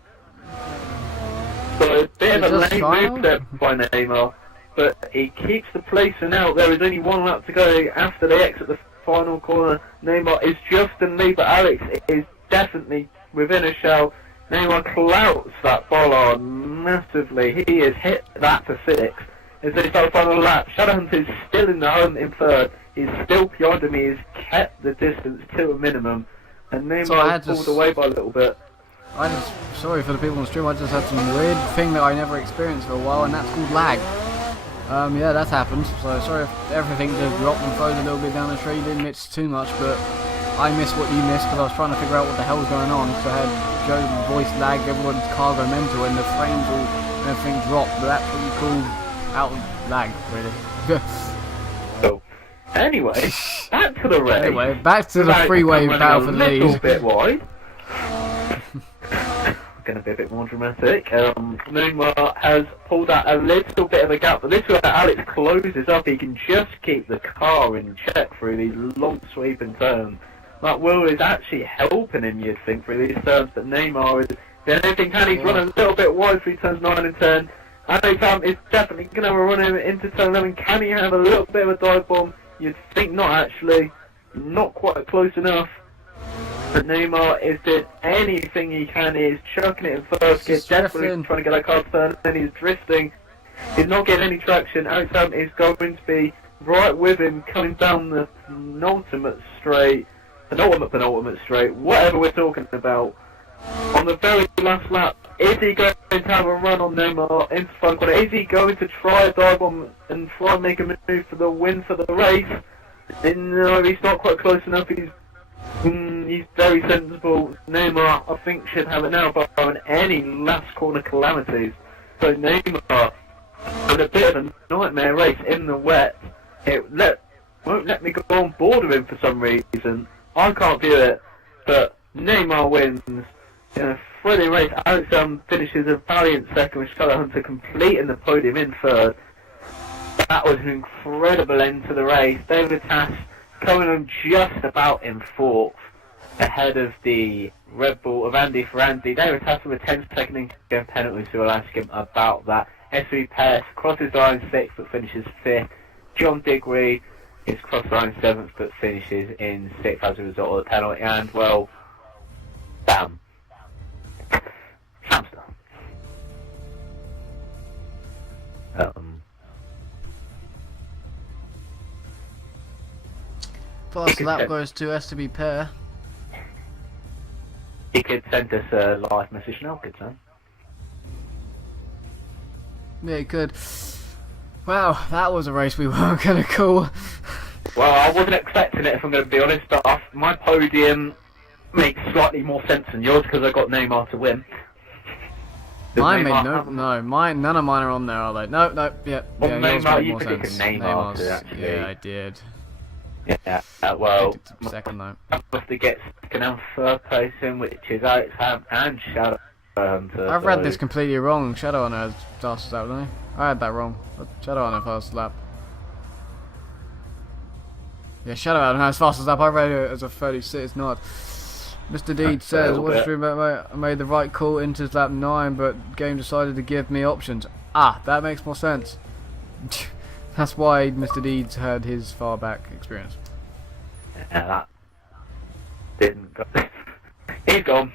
So a bit of a late move there by Neymar, but he keeps the placing out. There is only one lap to go after they exit the final corner. Neymar is just in lead, but Alex is definitely within a shout. Neymar clouts that bollard massively. He has hit that for 6. As they start the final lap, Shadowhunt is still in the hunt in 3rd. He's still behind him. He has kept the distance to a minimum, and Neymar pulled away by a little bit. Sorry for the people on the stream, I just had some weird thing that I never experienced for a while, and that's called lag. Yeah, that's happened, so sorry if everything just dropped and froze a little bit down the street. Didn't miss too much, but I missed what you missed because I was trying to figure out what the hell was going on. So I had Joe's voice lag, everyone's car go mental, and the frames all and everything dropped, but that's what you call out lag, really. So, anyway, back to the race. Anyway, back to the freeway battle for the lead. A little bit wide. Going to be a bit more dramatic. Neymar has pulled out a little bit of a gap, but this way Alex closes up. He can just keep the car in check through these long sweeping turns. That Will is actually helping him, you'd think, through these turns, but Neymar is doing everything can. He's running a little bit wide through turns 9 and 10. Alex is definitely going to run him into turn 11. Can he have a little bit of a dive bomb? You'd think not, actually. Not quite close enough. But Neymar is doing anything he can. He is chucking it in first gear, definitely trying to get that car to turn, and he's drifting. He's not getting any traction. Alex is going to be right with him, coming down the penultimate straight, whatever we're talking about. On the very last lap, is he going to have a run on Neymar into the final corner? Is he going to try a dive bomb and try and make a move for the win for the race? No, he's not quite close enough. He's very sensible. Neymar, I think, should have it now, but on any last corner calamities. So Neymar, with a bit of a nightmare race in the wet, won't let me go on board with him for some reason. I can't view it, but Neymar wins in a thrilling race. Alex finishes a valiant second, with Shadowhunter completing the podium in 3rd. That was an incredible end to the race. David Tass coming on just about in 4th, ahead of the Red Bull of Andy Ferranti. David Tass with a 10-second penalty, so we'll ask him about that. SV Paris crosses the line 6th but finishes 5th. John Digweed is crossed the line 7th but finishes in 6th as a result of the penalty. And, well, bam. Hamster. First lap goes to STB Pair. He could send us a live message now, good son. Yeah, he could. Wow, that was a race we weren't going to call. Well, I wasn't expecting it, if I'm going to be honest, but my podium makes slightly more sense than yours because I got Neymar to win. Mine made none of mine are on there, are they? No, yeah. Well, yeah, Neymar, you more predicted sense. Neymar to actually. Yeah, I did. Yeah, well, second though. I have to get second and 3rd place in, which is Alex Ham and Shadowhunter. I've read this completely wrong. Shadowhunter has fastest lap, didn't he? I had that wrong. Shadowhunter fastest lap. Yeah, Shadowhunter has fastest lap. I read it as a 36 nod. Mr. Deed says, "What's true about mate? I made the right call into lap 9, but game decided to give me options." Ah, that makes more sense. That's why Mr. Deeds had his far back experience. Yeah, that didn't go. He's gone.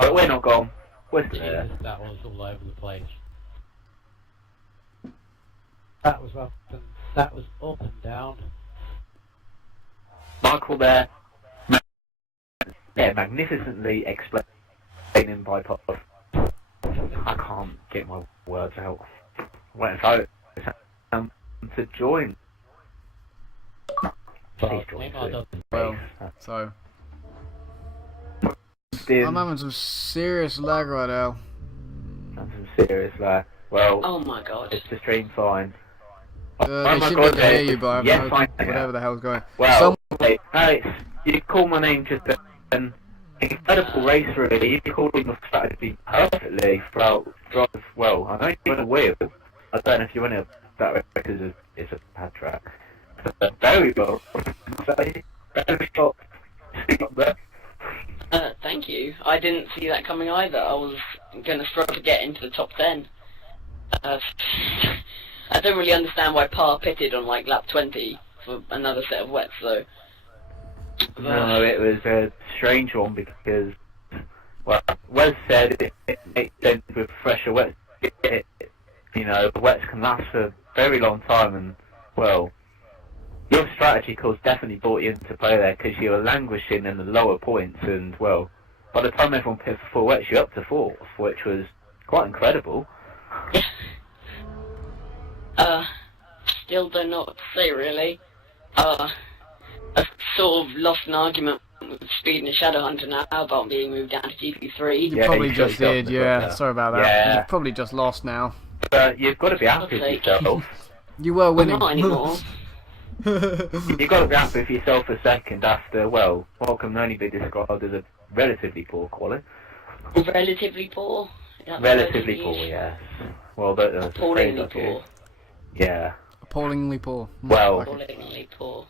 But we're not gone. We're still there. That was all over the place. That was up and down. Michael there. Yeah, magnificently explaining by Pop. I can't get my words out. Waiting for to join. Please join. Well, so I'm having some serious lag right now. Some serious lag. Well, Oh my god. it's the stream fine. They my should God, be able to hear Ed. you, but I have Yes, no I clue am. whatever the hell's going. Well, wait, Alex, you call my name just then. Incredible race, really. You called your strategy perfectly throughout drive. Well, I know you went a wheel. I don't know if you went a that way because it's a bad track. But very well. Very shocked. There. Thank you. I didn't see that coming either. I was going to struggle to get into the top 10. I don't really understand why Parr pitted on like lap 20 for another set of wets though. No, it was a strange one because, well, Wes said it makes sense with fresher wets. You know, wets can last for a very long time, and, well, your strategy course definitely brought you into play there because you were languishing in the lower points, and, well, by the time everyone pit for 4 wets, you're up to 4th, which was quite incredible. Still don't know what to say really. I've sort of lost an argument with Speed and Shadowhunter now about being moved down to GP3. You Yeah, probably you just should've did, got yeah. that. Sorry about that. Yeah. You've probably just lost now. But you've got to be happy with Okay. yourself. You were I'm winning. not anymore. You've got to be happy with yourself a second after, well, what can only be described as a relatively poor quality. Relatively poor. Is that the Relatively word poor, you use? yes. Well, that's the phrase Appallingly I've poor. used. Yeah. Appallingly poor. Well, Appallingly poor.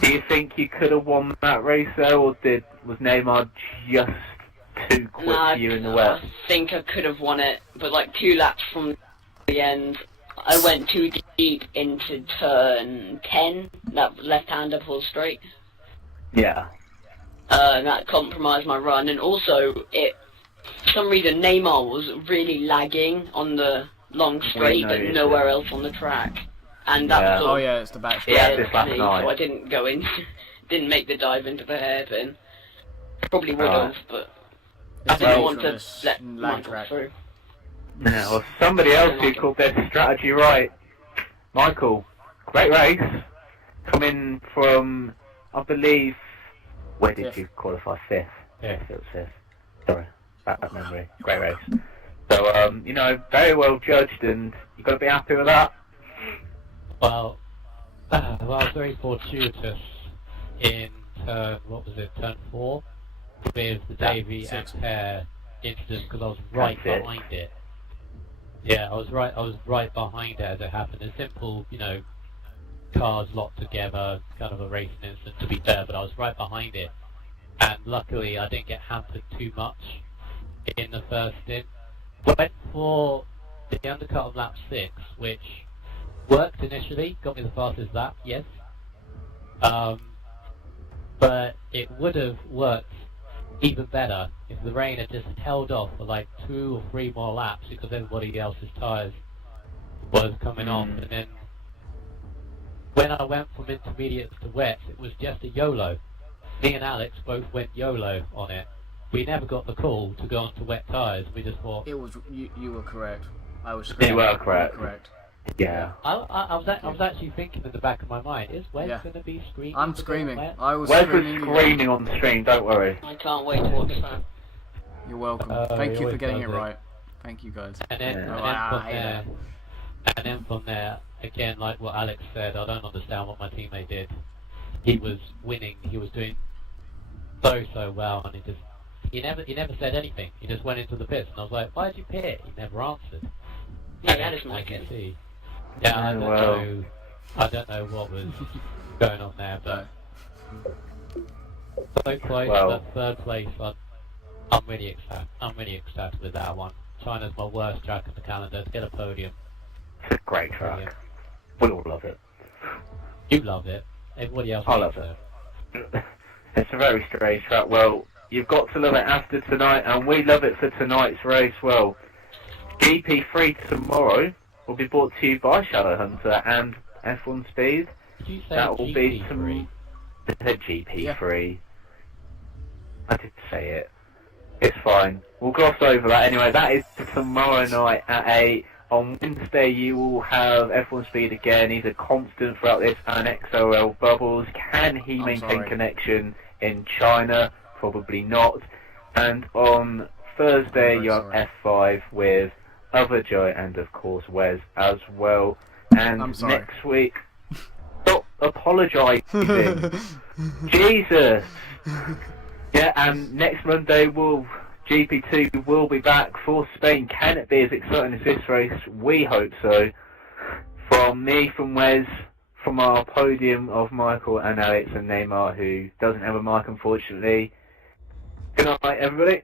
do you think you could have won that race though, or was Neymar just too quick Nah, for you in the wet? I think I could have won it, but like 2 laps from the end, I went too deep into turn 10, that left-hander full straight. Yeah. And that compromised my run, and also for some reason Neymar was really lagging on the long straight, but noticed nowhere it. else on the track, and that Yeah. sort Oh of yeah, it's the back Yeah, straight. this last me, night. so I didn't go in, didn't make the dive into the hairpin. Probably would Right. have, but I It's didn't well want to this let lag Michael track. through. Yeah, well, somebody else who called their strategy right. Michael, great race. Coming from, I believe, where did Fifth. you qualify? 5th. Yeah. It was 5th. Sorry, bad memory. Great race. So, you know, very well judged, and you've got to be happy with that. Well, I was very fortuitous in turn 4, with the Davy and Pear incident because I was right That's it. behind it. Yeah, I was right behind it as it happened. A simple, cars locked together, kind of a racing incident to be fair, but I was right behind it. And luckily I didn't get hampered too much in the first stint. Went for the undercut on lap 6, which worked initially, got me the fastest lap, yes. But it would have worked even better if the rain had just held off for like 2 or 3 more laps because everybody else's tyres was coming off. And then when I went from intermediates to wets, it was just a YOLO. Me and Alex both went YOLO on it. We never got the call to go onto wet tyres. We just thought... It was you were correct. I was You were correct. correct. Yeah. I was actually thinking in the back of my mind, is Wes Yeah. going to be screaming? I'm to go screaming. wet? I was Wes was screaming. screaming on the stream, don't worry. I can't wait to watch that. You're welcome. Oh, Thank he you for always getting it does it. right. Thank you guys. And then, Yeah. and then from there, again, like what Alex said, I don't understand what my teammate did. He was winning. He was doing so well, and he never said anything. He just went into the pits, and I was like, "Why did you pit?" He never answered. Yeah, that is I my can kid. see. Yeah, I don't know what was going on there, but so close. Well. But 3rd place, I'm really excited. I'm really excited with that one. China's my worst track on the calendar. To get a podium, It's a great track. We all love it. you love it. Everybody else I love hates it. It's a very strange track. Well, you've got to love it after tonight, and we love it for tonight's race. Well, GP3 tomorrow will be brought to you by Shadowhunter and F1 Speed. Did you say That will be GP3? some... It said GP3. I did say it. It's fine. We'll gloss over that anyway. That is tomorrow night at 8. On Wednesday you will have F1 Speed again. He's a constant throughout this, and XRL Bubbles. Can he I'm maintain sorry. connection in China? Probably not. And on Thursday I'm you very have F5 with other Joy and of course Wes as well. And I'm sorry. next week, stop apologising. Jesus. Yeah, and next Monday GP2 will be back for Spain. Can it be as exciting as this race? We hope so. From me, from Wes, from our podium of Michael and Alex and Neymar, who doesn't have a mic unfortunately. Good night, everybody.